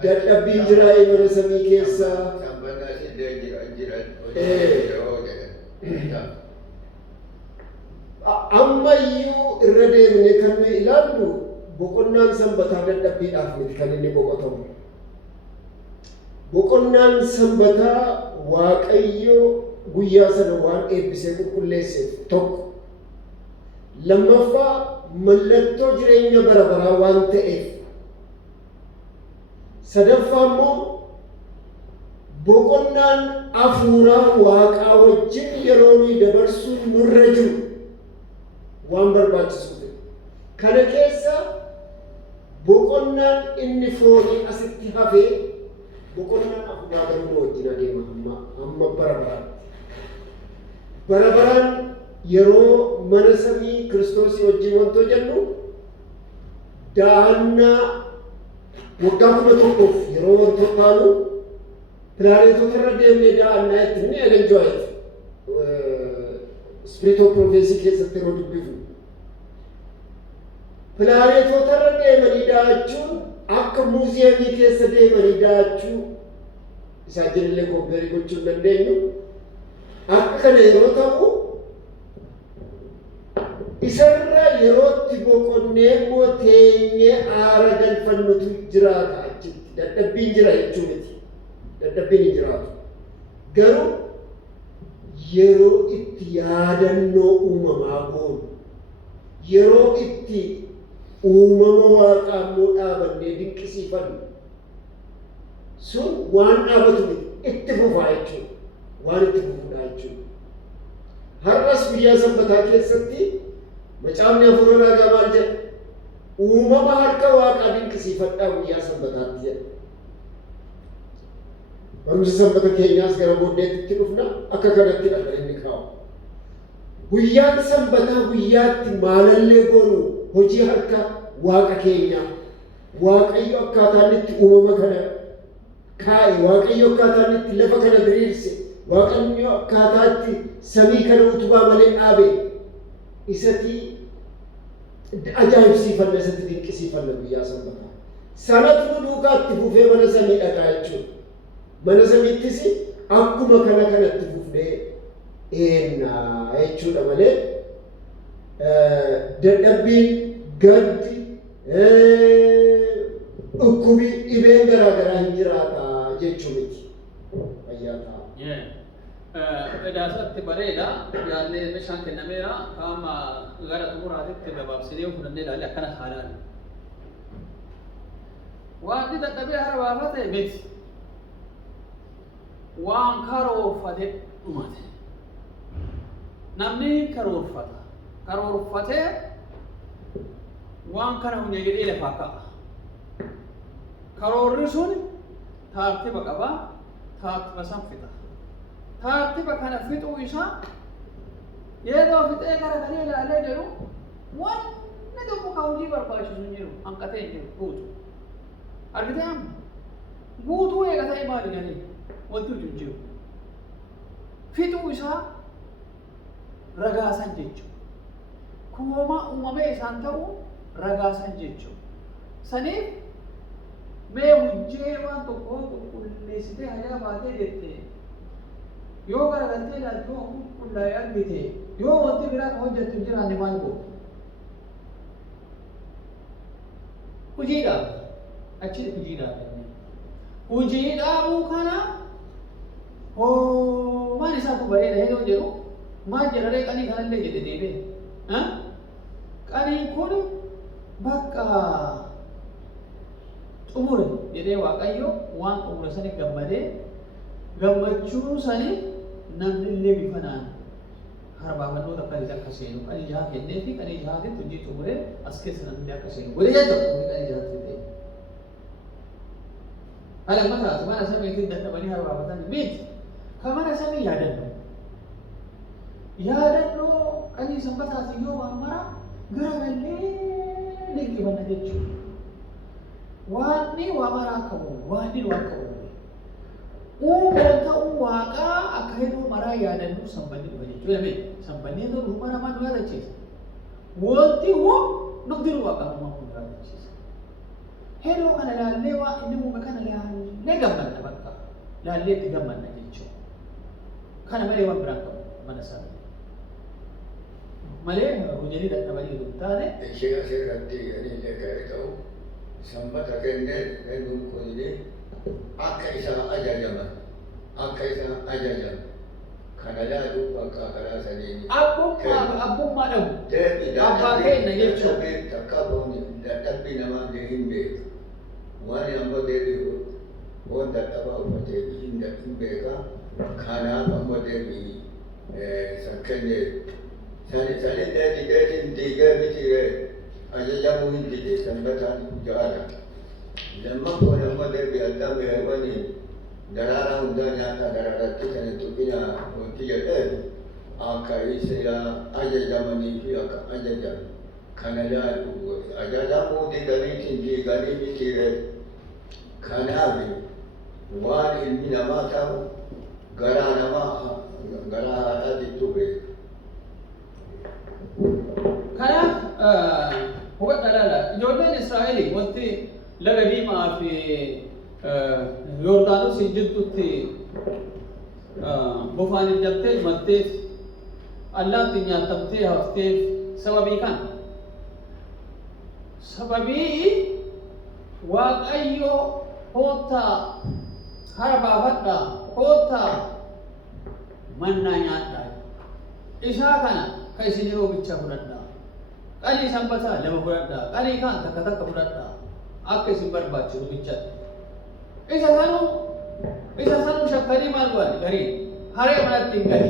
dadhabbiin jira mana samii keessa sanbata illee jira ammayyuu irra deemne kan nuyi ilaallu boqonnaan sanbataa dadhabbiidhaaf miti kan inni boqotamu. Boqonnaan sanbataa waaqayyo guyyaa sana waan eebbisee qulqulleesseef tokko. Lammaffaa mallattoo jireenya bara baraa waan ta'eef. Sadaffaa immoo boqonnaan hafuuraa waaqaa wajjin yeroo nuyi dabarsuun nurra jiru waan barbaachisuuf. Kana keessa boqonnaan inni foonii asitti hafee boqonnaan hafuuraa garuu wajjin adeema amma bara baraatti. Bara baraan yeroo mana samii Kiristoosii wajjin wantoo jennu da'annaa waggaa 1,000 yeroo wantoo taanu pilaaneetota irra deemnee da'annaa itti ni enjoyed spirit of prophecy keessatti yeroo dubbifnu. Pilaaneetota irra deemanii da'achuun akka muuziyeemii keessa deemanii da'achuu isaa jirillee kompeerii gochuu hin dandeenyu. Akka kana yeroo ta'u isarra yerootti boqonnee immoo teenyee aara galfannutu jiraata achitti. Dadhabbiin jira jechuu miti. Dadhabbiin hin jiraatu. Garuu yeroo itti yaadannoo uumamaa goonu, yeroo itti uumama waaqaa immoo dhaabannee dinqisiifannu sun waan dhaabatu miti itti fufaa jechuudha. Waan itti fufuudha jechuudha. Har'as guyyaa sanbataa keessatti macaafni hafuura raagaa maal jedha? Uumama harka waaqaa dinqisiifadhaa guyyaa sanbataatti jedha. Barumsa sanbata keenyaas gara booddeetti dhufna akka kanatti dha kan inni kaa'u. Guyyaan sanbataa guyyaatti maalallee goonu hojii harka waaqa keenyaa. Waaqayyo akkaataan itti uumama kana kaa'e, Waaqayyo akkaataan itti lafa kana diriirse, Waaqayyo akkaataatti samii kana utubaa malee dhaabe isatti ajaa'ibsiifanna isatti dinqisiifanna guyyaa sanbataa. Sanatu nu duukaatti fufee mana samii dhaqaa jechuudha. Mana samiittis akkuma kanatti fufnee eennaa jechuudha malee dadhabbiin gaddi dhukkubi dhibeen garaagaraa hin jiraata jechuu miti. Fayyaa ta'a. Edaasatti bareeda yaadnee bishaan kennameera qaama gara xumuraatitti gabaabsinee fudhannee ilaalle akkana haalaan. Waan dadhabee harbaafa ta'e miti. Waan karoorfate dhumate. Namni karoorfata. Karoorfatee waan kana hundee jedhee lafaa ka'a. Karoorri sun taartiba qaba. Taartiba san fixa. Taartiba kana fixuu isaa yeroo fixee gara galee ilaalee jiru wanni tokko kan hojii barbaachisu hin jiru. Hanqatee hin jiru. Guutu. Argitee amma guutuu eegatee maali galee wanti hojii hin jiru. Fixuu isaa ragaasan jechuudha. Kuuma uumamee isaan ta'u ragaasan jechuudha. Saniif mee hojjee waan tokko qulqulleessitee hajaa baatee jettee yoo garagaltee ilaaltu yoo qulqullaa'ee argite yoo wanti biraa kan hojjettu hin jiraanne maal godhu? Hojii dhaabu. Achi hojii dhaabu. Hojii dhaabuu kana maal isaatu bareeda yoo jedhu maal jedharee qanii kanallee jedhe deebi'e. Qaniin kun bakka xumure jedhee Waaqayyo waan xumure sani gammadee gammachuu sani namni illee bifa naan harbaafannoota akka seenu qanii jaha kennee fi qanii jahaatitti hojii xumuree as keessa namni akka seenu godhe jechuudha qanii jahaatti ta'e. Alammataa mana samiitiin dadhabanii harbaafatan miti kan mana samii yaadannoo. Yaadannoo qanii sanbataatiin yoo waan mara garagallee dinqifanna jechuudha. Waanni waa mara akka uumu, waanni waa akka uumu. Uumaan ta'uu Waaqaa akka heduu maraa yaadannoo sanbanni dhufa jechuudha. Sanbannee ta'uu mara maal nu yaadachiisa? Wanti nuti Waaqaa uumaa nu yaadachiisa. Heduu kana laallee waa inni uume kana laallee gammanna bakka. Laallee itti gammanna jechuudha. Kana malee waan biraan qabu mana samii. Malee hojii dadhabanii hin taane. Ishee asirratti illee gaarii ta'u sanbata kennee hedduun kunillee akka isaan ajajaman kana laalu bakka karaa saniin. Abbummaa dhabu. Abbaa kenna jechuudha. Takka dadhabbii namaa hin beeku. Waan ammoo deebi'u waan dadhabaa uffatee hin beeka. Kanaaf ammoo deebii san kennee. Sani deetiin diigee miti ajajamuu hin dide sanbataan jaala. Lammaffaan ammoo deebii adda beekani daraaraa hundaa nyaata daraaratti kan tuqina wanti jedhee akka isa ajajamanii fi akka ajajan kana laalu ajajamuu didaniitiin diiganii miti kanaaf waan ilmi namaa ta'u garaa haadhaatitti beeka. Kanaaf hubadhaa laala. Ijoolleen Israa'el wanti laga diimaa fi Yordaanos jidduutti bofaan hidhamtee dhumatteef allaatti nyaatamtee hafteef sababii kana. Sababii Waaqayyo koottaa hara baafadhaa koottaa mannaa nyaadhaa. Isaa kana kan isin yeroo bichaa fudhadhaa. Qanii sanbataa lama fudhadhaa. Qanii kaan takka fudhadhaa. Akka isin barbaachisu bichaatti. Isa sanuu shakkanii maal godhan garii haree manatti hin gale.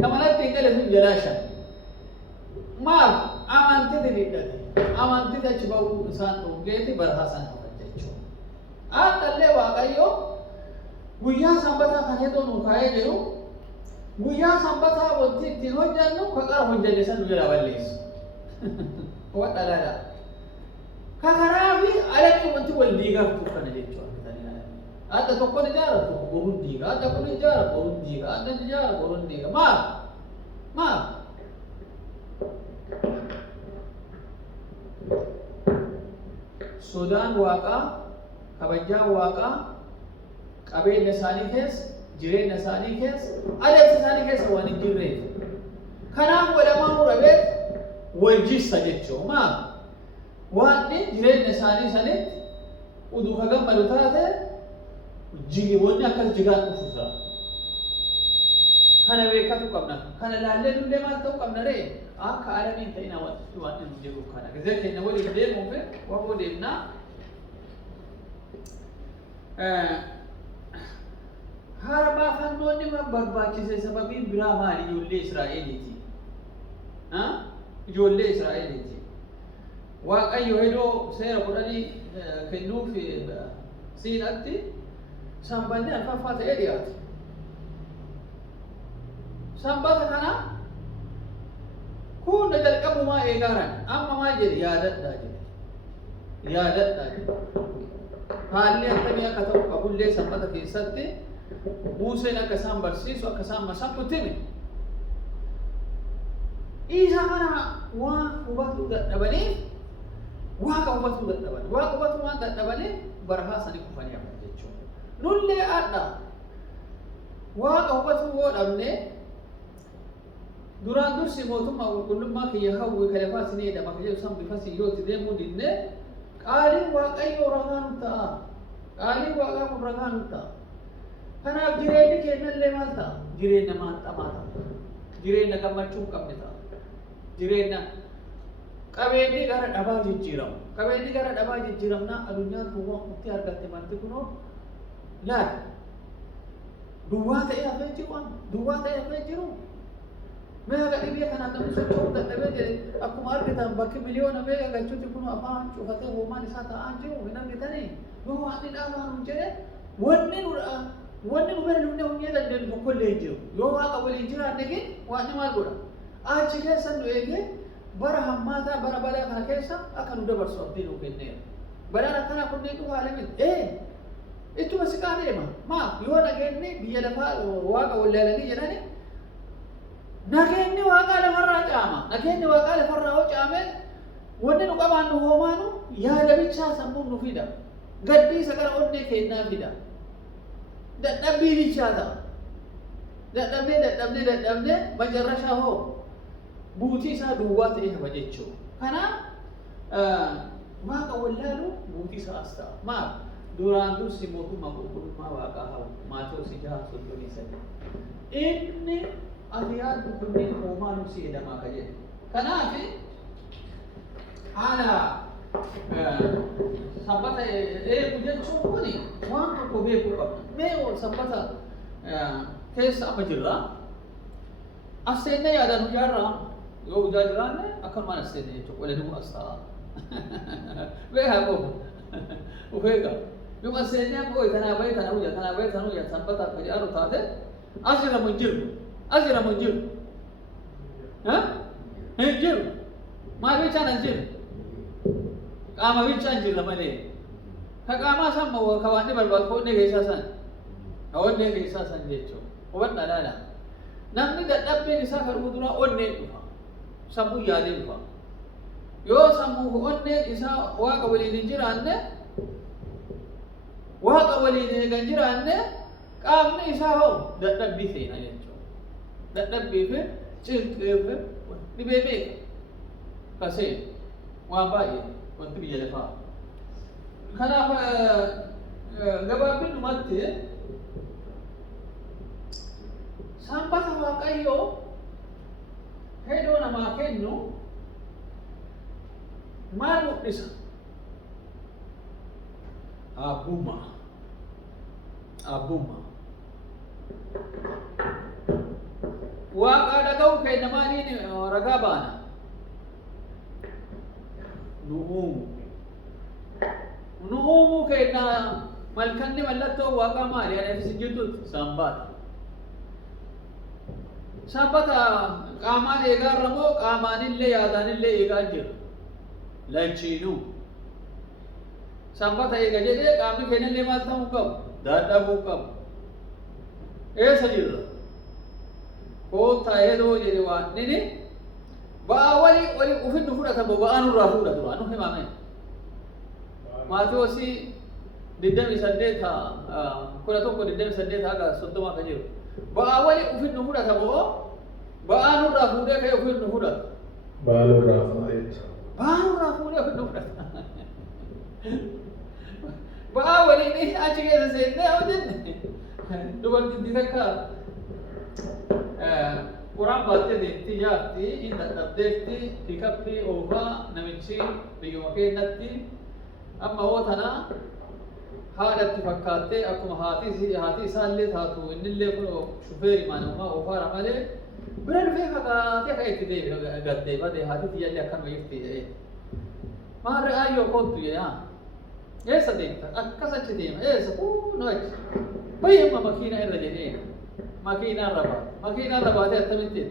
Ka manatti hin gale sun jalaa shan. Maal amantii hidhate. Amantii achi ba'uu isaan dhungeeti barahaa isaan hafan jechuudha. Aadhallee Waaqayyo guyyaa sanbataa kan hedoo nu kaa'ee jiru guyyaa sanbataa wanti ittiin hojjannu kaqaa hojjanne san nu jala balleessu. Hubadhaa laala. Kakaraafi alatti wanti wal diigaaftu kana jechuudha. Adda tokkoon ijaara tokko boruun diiga. Adda kun ijaara boruun diiga. Adda ijaara boruun diiga. Maal? Sodaan Waaqaa, kabajaan Waaqaa, qabeenya isaanii keessa, jireenya isaanii keessa, adeemsa isaanii keessa waan hin jirreef. Kanaaf walamaan murabeet wal jissa jechuudha. Maal? واني جرين نساني سنت ودو كغم ملوتاته جيجي وني أكل جيجان أفوزا كان بيكاتو قبنا كان لالله دولة ما تو قبنا ري كارمين تينا واني نجيبو كانا كذا كنا ولي بدي ممكن وهو دينا هربا فنوني ما برباكي سببي برا مالي يولي إسرائيليتي يولي إسرائيليتي وأي هيدو سير قراني كنو في سيناتي سامباني الفافات إليات سامبات كنا كون نجل كم ما إيجارن أما ما جري يادت داجي حالي أنتمي أكتب قبول لي سامبات في ساتي موسى نكسام برسيس وكسام مسام كتيمي إذا أنا وبتو دبني وبتو دبني وبتو ما دبني برها سني كفاني أبغى جيتشو نولي أدا وبتو دبني دوران دور سيموتو ما كل ما كي يهوي كلفات سني ده ما كي يسام بفاسي يوتي ده مو دينه قالي واقعي ورغان تا قالي واقع ورغان تا أنا جيرين كنا اللي مالتا جيرين ما تماتا جيرين كم تشوف كم نتا جيرين كابيني كارا دبا جيرام كابيني كارا دبا جيرام نا الدنيا توا مختار كتة مالتي كنو لا دوا تيا فيجيوان دوا تيا فيجيرو मैं अगर ये खाना तो मुझे छोड़ देते हैं जे अब कुमार के तम बाकी मिलियन में अगर छोटे कुनो अपान चुहते हो मान साथ आंजे हो बिना किता नहीं वो आने ना मुझे वन्ने उबरे लुन्ने हुन्ने दंडन बकुल लेंजो यो वाका वलिंजो आने के वाने माल गोड़ा आज के सन वेगे बरा हम्माता बरा बरा खाना कैसा अकन उधर बरसों तीनों के ने बरा रखना कुन्ने को वाले में itu masih kare ma yo na genni biya da fa waqa wala lagi yana na genni waqa da farra jama na genni waqa da farra o jame wonne no qabanu homanu ya da bicha sambu no fida gaddi sakara onne kenna fida dadhabbii bichaata dadhabdee majarrashaa hoo buutii isaa duwwaa ta'e haba jechuu kanaaf waaqa wallaalu buutii isaa as ta'a maal duraan dursi mootummaa qulqullummaa waaqaa hawu Maatewos 6:39 inni ati yaaddu kunneen uumaanu si edamaa ka jedhe kanaaf haala sabbata jechuun kuni waan tokko beekuu qabna mee sabbata keessa amma jirra as seennee yaadaan ijaarraa yoo ijaa jiraanne akkanumaan as seenne jechuudha waladuu as ta'a beekaa qofa ufeeka yoo as seennee amma qoy kanaa bahee kana hujja sabbata akka ijaaru taate as jiramu hin jiru hin jiru maal bichaan hin jiru qaama bichaan jirra malee ka qaamaa san ka waan barbaadu koonnee keessaa san jechuudha hubadhaa laala namni dadhabbiin isaa karuu duraa onnee dhufa sammuu yaadee dhufa yoo sammuu onnee isaa waaqa waliin hin jiraanne waaqa waliin eegan jiraanne qaamni isaa hoo dadhabbii seena jechuudha dadhabbii fi cinqii fi dhibee beeka kasee waan baay'ee wanti biyya lafaa kanaaf gabaabinumatti sanbata waaqayyoo hedoo namaa kennu maal mul'isa abbummaa waaqa dhaga'u kenna maaliin ragaa baana nu uumu kenna malkanni mallattoo waaqa maali adeemsi jirtutti sanbata qaamaan eegaarra moo qaamaanillee yaadaanillee eegaa jira lachiinuu sanbata eega jedhee qaamni kennallee maal ta'uu qabu dadhabuu qabu eessa jirra koottaa hedoo jedhe waan nini ba'aa walii ufin fudhatamu ba'aa nurraa fudhatu anu himame Maatewos 28 haga 30 ka jiru ba'aa walii ufin fudhatamu ba'aa nurraa fuudhee ka'e ufin fudhatu ba'aa nurraa baanu rafuudhaaf nu fudhata. Ba'aa waliin achi keessa seennee hojjenne dubartittii takka qoraan baattee deemti jaarti hin dadhabdeetti pikappii oofaa namichi biyyuma keenyatti amma hoo tana haadhatti fakkaattee akkuma haati isaallee taatu innillee kun shufeeri maanummaa oofaara malee bira dhufee fagaatee akka itti deebi'e gaddeebate haati tiyyaallee akkama ifti jedhee maarree ayyoo koottu jedhaa eessa deemta akkas achi deema eessa kuunu achi bayyamma makiinaa irra jedhee makiinaa irra baate makiinaa irra baatee attamitti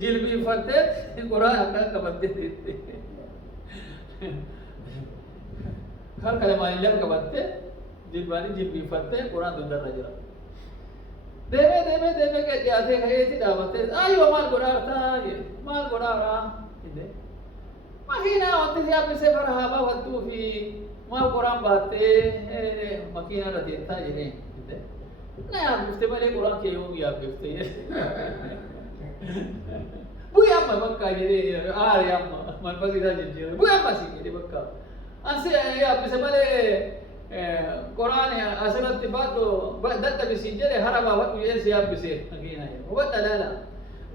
jilbiinfattee qoraan akkaan qabattee harka lamaanii lafa qabattee jilbaanii jilbiinfattee qoraan dundarra jira. Deemee dhiyaatee ka'eetti dhaabattee ayyoo maal godhaartaa jedhe maal godhaaraa jedhe makiinaa wanti si hambisee bara haa baafattuu fi maal qoraan baattee makiinaa irra teettaa jedhee jedhe na yaabbifte malee qoraan kee yoo yaabbifte jedhe bu'ii amma bakka jedhee aari amma manfasiisaa jijjiirre bu'ii amma si jedhe bakka ansi yaabbise malee qoraan asirratti baadhu dadhabisiin jedhe hara baafadhu jedhee si yaabbise makiinaa jedhe hubadha laala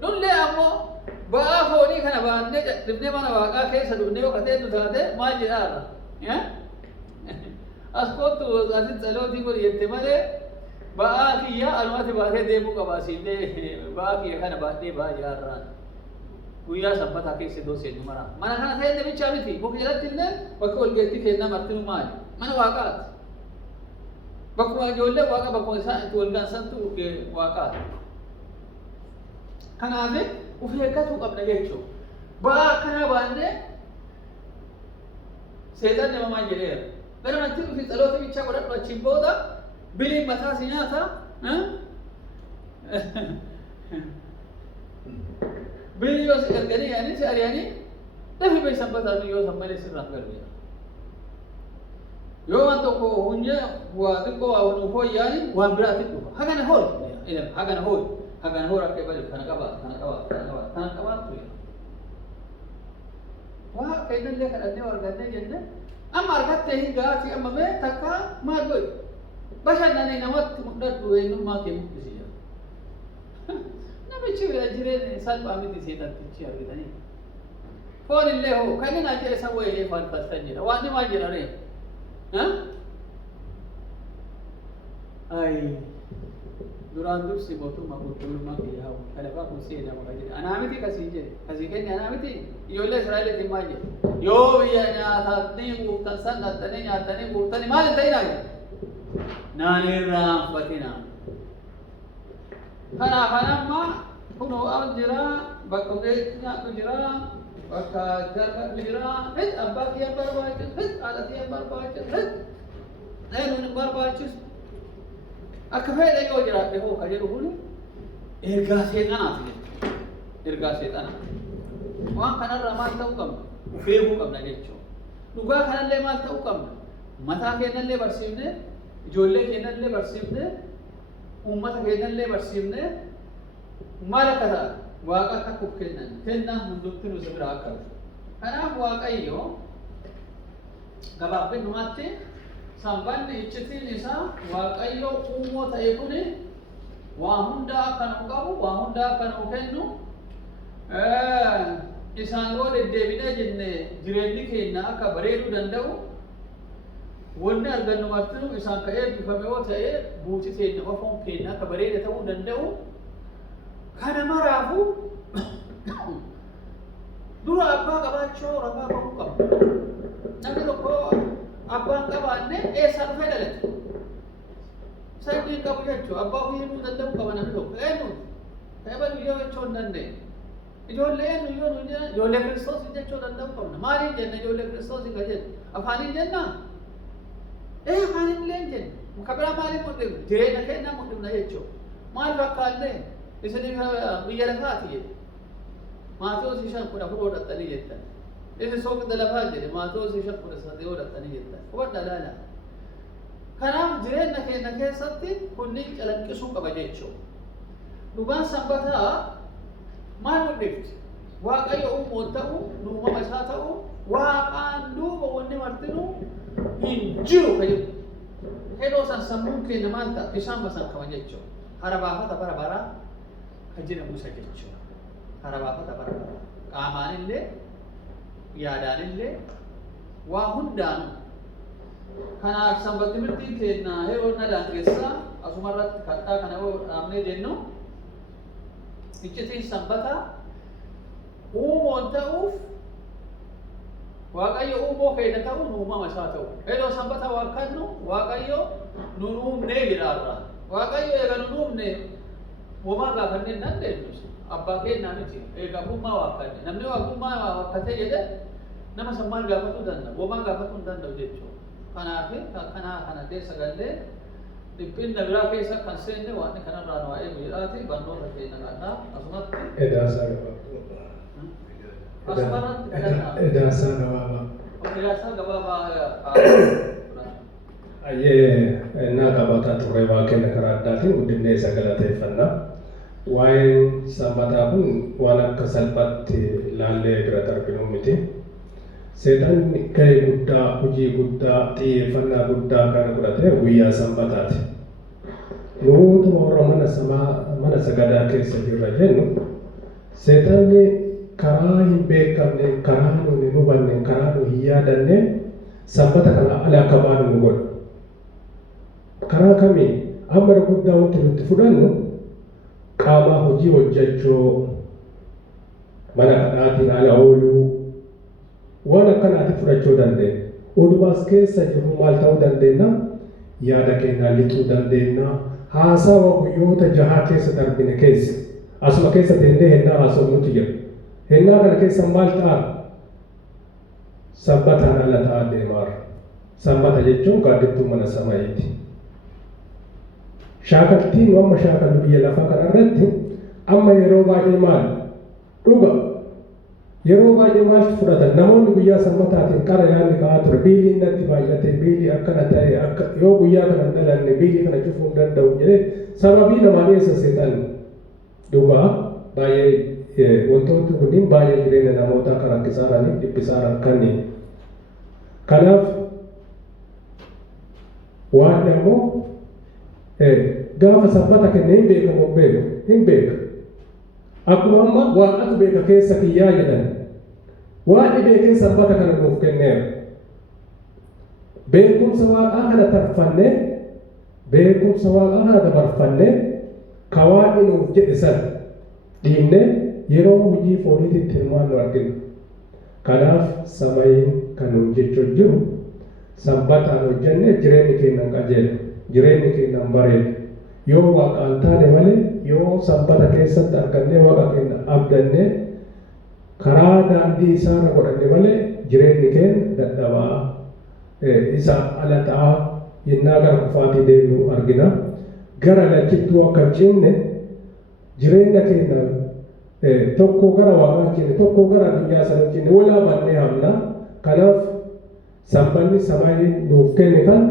nullee ammoo ba'aa foonii kana baannee dhibnee mana waaqaa keessa dhufnee yoo katee nu taate maal jedhaarra as kottu asin tsalootii kun jette malee ba'aa kiyya alumatti baatee deemuu qaba asiillee ba'aa kiyya kana baadhee ba'aa jedhaarraan guyyaa sabbataa keessa iddoo seennu mara mana kana ta'e namichaa miti muka jalatti illee bakka walgeetti kennaa martinu maali mana waaqaati bakkuma ijoollee waaqa bakkuma isaan itti walgaansantu waaqaati kanaaf uf eeggatuu qabna jechuudha ba'aa akkanaa baannee seetaan nama maal jedheera gara manatti dhufi tsaloota bichaa godhadhu achiin booda biliin mataa si nyaata bilii yoo si erganii yaanii si ari'anii dafi bai sanbataa yoo san malee sirraan galu yoo waan tokko hunye waa xiqqoo waa nu fooyyaani waan biraatti dhufa hagana hool hagana hool akka bali kana qabaattu waa kaydallee kadhannee argannee jenne amma argattee hin gaati amma mee takka maal godhi bashannanii namatti mul'adhu eenyummaa kee mul'isi jira namichi jireenya salphaa miti seetantichi argitanii foon illee hoo kan inni ajja isa wayii faanfastan jira waan maal jira ree ay duraan dursi mootummaa qulqullummaa kiyyaa hawu kalafaa kun seenaa maka jedhe anaa miti kasii jedhe kasii kenni anaa miti ijoollee Israa'eeliitiin maal jedhe yoo biyya nyaatanii guutan san dhattanii nyaatanii guutanii maal hin ta'inaa jedhe naan irraanfatinaa kanaaf anamma kunoo al jira bakka udeetti nyaatu jira bakka jarbatu jira hit abbaa kiyyan barbaachisu hit haadha kiyyan barbaachisu hit eenyuun hin barbaachisu akka fedhe yoo jiraadhe hoo ka jedhu kun ergaa seexanaati jechuudha ergaa seexanaati waan kanarraa maal ta'uu qabna uf eeguu qabna jechuudha dhugaa kanallee maal ta'uu qabna mataa keenyallee barsiifne ijoollee keenyallee barsiifne ummata keenyallee barsiifne maal akka ta'a waaqa akka kuf kennan kennaan hundumti nu biraa akka kanaaf waaqayyo gabaabbinumaatti sambanni iccitiin isaa waaqayyo uumoo ta'e kuni waa hundaa akka nu qabu waa hundaa akka nu kennu isaan yoo deddeebinee jenne jireenyi keenya akka bareeduu danda'u wanni argannu martinu isaan ka eebbifame yoo ta'e buuti keenya ofoon keenya akka bareeda ta'uu danda'u kana maraafu dura abbaa qabaachuu ragaa bahuu qabna namni tokko abbaan qabaanne eessaa dhufee dhalate sayyidii qabu jechuu abbaa hubuu danda'u qaba namni tokko eenyu eebalu yoo jechuu hin dandeenye ijoollee eenyu yoo nu jenna ijoollee kiristoos jechuu danda'u qabna maaliin jenna ijoollee kiristoos ka jenna afaaniin jennaa afaaniin illee jenna ka biraa maaliin mul'ifna jireenya keenyaa mul'ifna jechuu maal fakkaallee isiniif biyya lafaati jedhe Maatewos 5:10 dhattanii jettan isi soogidda lafaa jedhe Maatewos 5:8 dhattanii jettan hubadha laala kanaaf jireenya keenya keessatti kunniin calaqqisuu qaba jechuudha dhugaan sanbataa maal mul'ifti waaqayyo uumoo ta'u uumama isaa ta'u waaqaan duuba wanni martinuu hin jiru ka jedhu hedoo san sammuun keenya maal ta'a isaan basan kama jechuudha hara baafata bara baraa ka jedhamu isa jechuudha hara baafata bara baraa qaamaanillee yaadaanillee waa hundaanu kanaaf sanbata mirtiin keenya yeroo nadaan keessaa asumarratti kadhaa kana dhaabnee jennu iccitiin sanbata uumoon ta'uuf waaqayyo uumoo keenya ta'u uumama isaa ta'u yeroo sanbata waaqannu waaqayyo nu uumnee jedhaarra waaqayyo eega nu uumne uumaa gaafannee dandeenyu abbaa keenyaa miti eegabummaa waaqanne namni waaqummaa waaqatee jedhe nama san maal gaafatuu danda'a uumaa gaafatuu hin danda'u jechuudha kanaaf kana keessa gallee dhiphinna biraa keessa kan seenne waan kanarraa nu waa'ee miidhaati barnoota keenya kadhaa asumatti edaasaa gabaabaa naa qabataa turre waa kenna karaa addaatiin guddinee isa galateeffannaa waa'een sanbataa kun waan akka salphaatti laallee bira darbinuu miti seexanni gahee guddaa hojii guddaa xiyyeeffannaa guddaa kan godhate guyyaa sanbataati nuutuma warra mana sagadaa keessa jirra jennu seexanni karaa hin beekamne karaa nu hin hubanne karaa nu hin yaadanne sanbata kana ala akka baanu nu godha karaa kamiin amma guddaa wanti nuti fudhannu qaamaa hojii hojjechuu mana kadhaatiin ala ooluu waan akkanaatti fudhachuu dandeenya odumaas keessa jiru maal ta'uu dandeenya yaada keenyaa lixuu dandeenya haasawa guyyoota jahaa keessa darbine keessa asuma keessa teennee hennaa haasofnutti jira hennaa kana keessa maal ta'a sanbataan ala ta'aa deemaara sanbata jechuun gaaddittuu mana sama'iiti shaakaltiin amma shaakallu biyya lafaa kanarratti amma yeroo baay'ee maal dhuga yeroo baay'ee maaltu fudhatan namoonni guyyaa sanbataatiin qara yaadni ka'aa ture biiliin natti baay'ate biilii akkana ta'e akka yoo guyyaa kana hin dhalanne biilii kana cufuu hin danda'u jedhee sababii namaa dhiyeessa seexan dhuga baay'ee wantoonni kunniin baay'ee jireenya namootaa kan rakkisaaranii dhiphisaa rakkanii kanaaf waan immoo gaafa sanbata kenne hin beekamu hin beeka akkuma amma waaqatu beeka keessa kiyyaa jedhan waan beekee sanbata kana nuuf kenneera beekumsa waaqaa kana tarfanne beekumsa waaqaa kana dabarfanne ka waan nuuf jedhe san dhiinne yeroo hojii fooniititti hirmaan nu argina kanaaf samayiin kan nuuf jechuu jiru sanbataan hojjenne jireenyi keenya qajeela jireenyi keenya bareeda yoo waaqaan taane malee yoo sanbata keessatti argannee waaqa keenya abdanne karaa daandii isaarra godhanne malee jireenyi keenya dadhabaa isa ala ta'aa yennaa gara kufaatii deemu argina gara lachittuu akka cinne jireenya keenya tokko gara waaqaa cinne tokko gara addunyaa sana cinne walaa bannee hamna kanaaf sanbanni samaayii nuuf kenne kan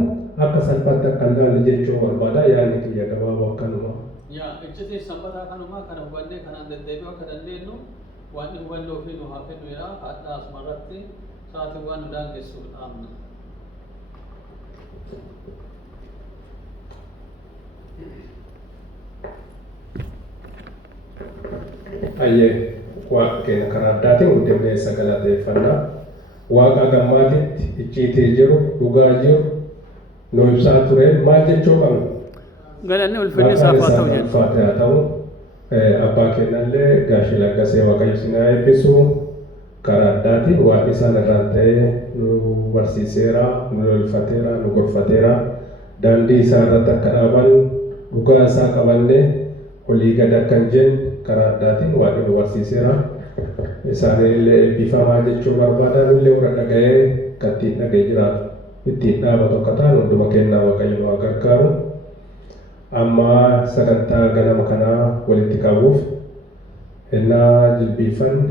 akka salphaatti akka hin laalle jechuu barbaada yaadni kiyya gabaabaa akkanuma. Yaa iccitii sanbataa kanumaa kana hubannee kanaan deddeebi'uu akka dandeenyu waan hubannoo fi nu haa kennu jedha hadhaa asumarratti sa'aatiiwwan nu daangessuuf dhaabna. Ayyee waaqa keenya karaa addaatiin guddifnee isa galateeffannaa waaqa gammaatitti icciitee jiru dhugaa jiru nu ibsaa ture maal jechuu qabna. Galanni ulfinni isaaf haa ta'u jedhu. Haa ta'u abbaa keenyallee gaashii laggasee waaqayyo isin haa eebbisu karaa addaatiin waan isaan irraan ta'ee nu barsiiseera nu lolfateera nu gorfateera daandii isaa irratti akka dhaaban dhugaa isaa qabannee olii gad akka hin jenne karaa addaatiin waan nu barsiiseera isaanillee eebbifamaa jechuu barbaadan illee warra dhaga'ee kan ittiin dhaga'ee jiraatu ittiin dhaabatu akka ta'an hunduma kennaa waaqayyo nu haa gargaaru. Amma sagantaa ganama kanaa walitti qabuuf ennaa jilbiifanne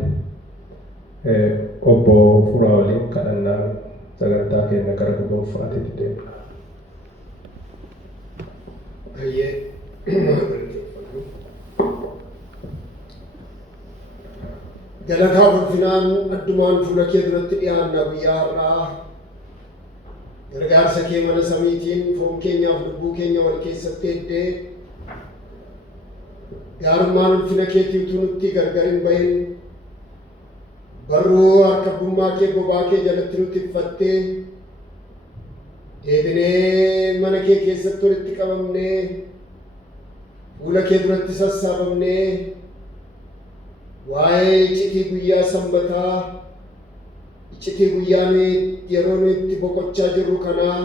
obbo Furaa waliin kadhannaa sagantaa keenya gara guddoonfaatiitti deemna. Galataa ulfinaan addumaan fuula kee duratti dhiyaanna guyyaa har'aa. Gargaarsa kee mana samiitiin foon keenyaaf lubbuu keenya wal keessatti heddee gaarummaan ulfina keetii utuu nutti gargar hin bahin barruu harkabbummaa kee bobaa kee jalatti nutti uffattee deebinee mana kee keessatti walitti qabamnee fuula kee duratti sassaabamnee waa'ee iccitii guyyaa sanbataa iccitii guyyaa yeroo nuyi itti boqochaa jirru kanaa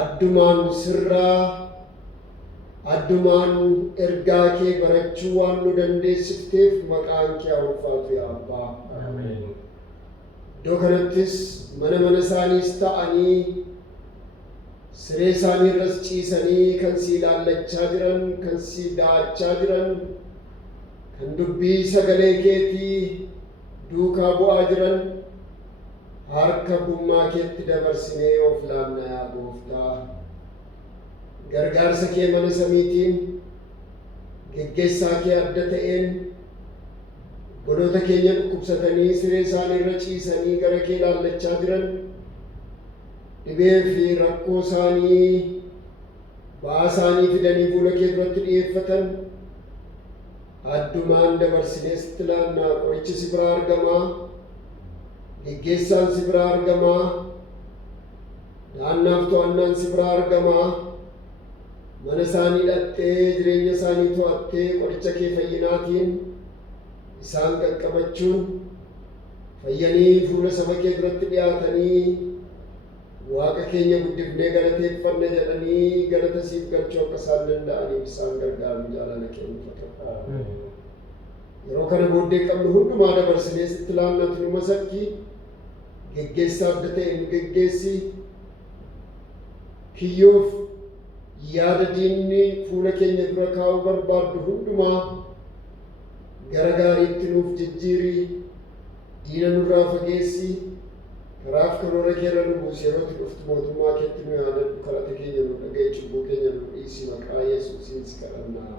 addumaan sirraa addumaan ergaa kee barachuu waan nu dandeessifteef maqaan kee haa ulfaatu yaa Abbaa. Iddoo kanattis mana isaaniis ta'anii siree isaanii irras ciisanii kan si ilaallachaa jiran, kan si daa'achaa jiran, kan dubbii sagalee keetii duukaa bu'aa jiran harkabbummaa keetti dabarsinee of laanna yaa Gooftaa. Gargaarsa kee mana samiitiin geggeessaa kee adda ta'een obboloota keenya dhukkubsatanii siree isaanii irra ciisanii gara kee ilaallachaa jiran dhibee fi rakkoo isaanii ba'aa isaanii fidanii fuula kee duratti dhiyeeffatan addumaan dabarsinee sitti laannaa. Qorichi si biraa argamaa, geggeessaan si biraa argamaa, naannaaf to'annaan si biraa argamaa. Mana isaanii dhattee jireenya isaanii to'attee qoricha kee fayyinaatiin isaan qaqqabachuun fayyanii fuula saba kee duratti dhiyaatanii Waaqa keenya guddifnee galateeffanna jedhanii galata siif galchuu akka isaan danda'aniif isaan gargaaru jaalala keenya fakkaata. Yeroo kana booddee qabnu hundumaa dabarsinee sitti laannatu numa sakkii geggeessaa adda ta'e nu geggeessi. Kiyyoof yaada diinni fuula keenya dura kaa'uu barbaaddu hundumaa gara gaariitti nuuf jijjiiri. Diina nurraa fageessi. Karaaf karoora keerra nu buusi. Yeroo itti dhuftu mootummaa keetti nu yaadadhu. Kadhata keenya nu dhaga'i, cubbuu keenya nu dhiisi. Maqaa Yesuusiin si kadhannaa.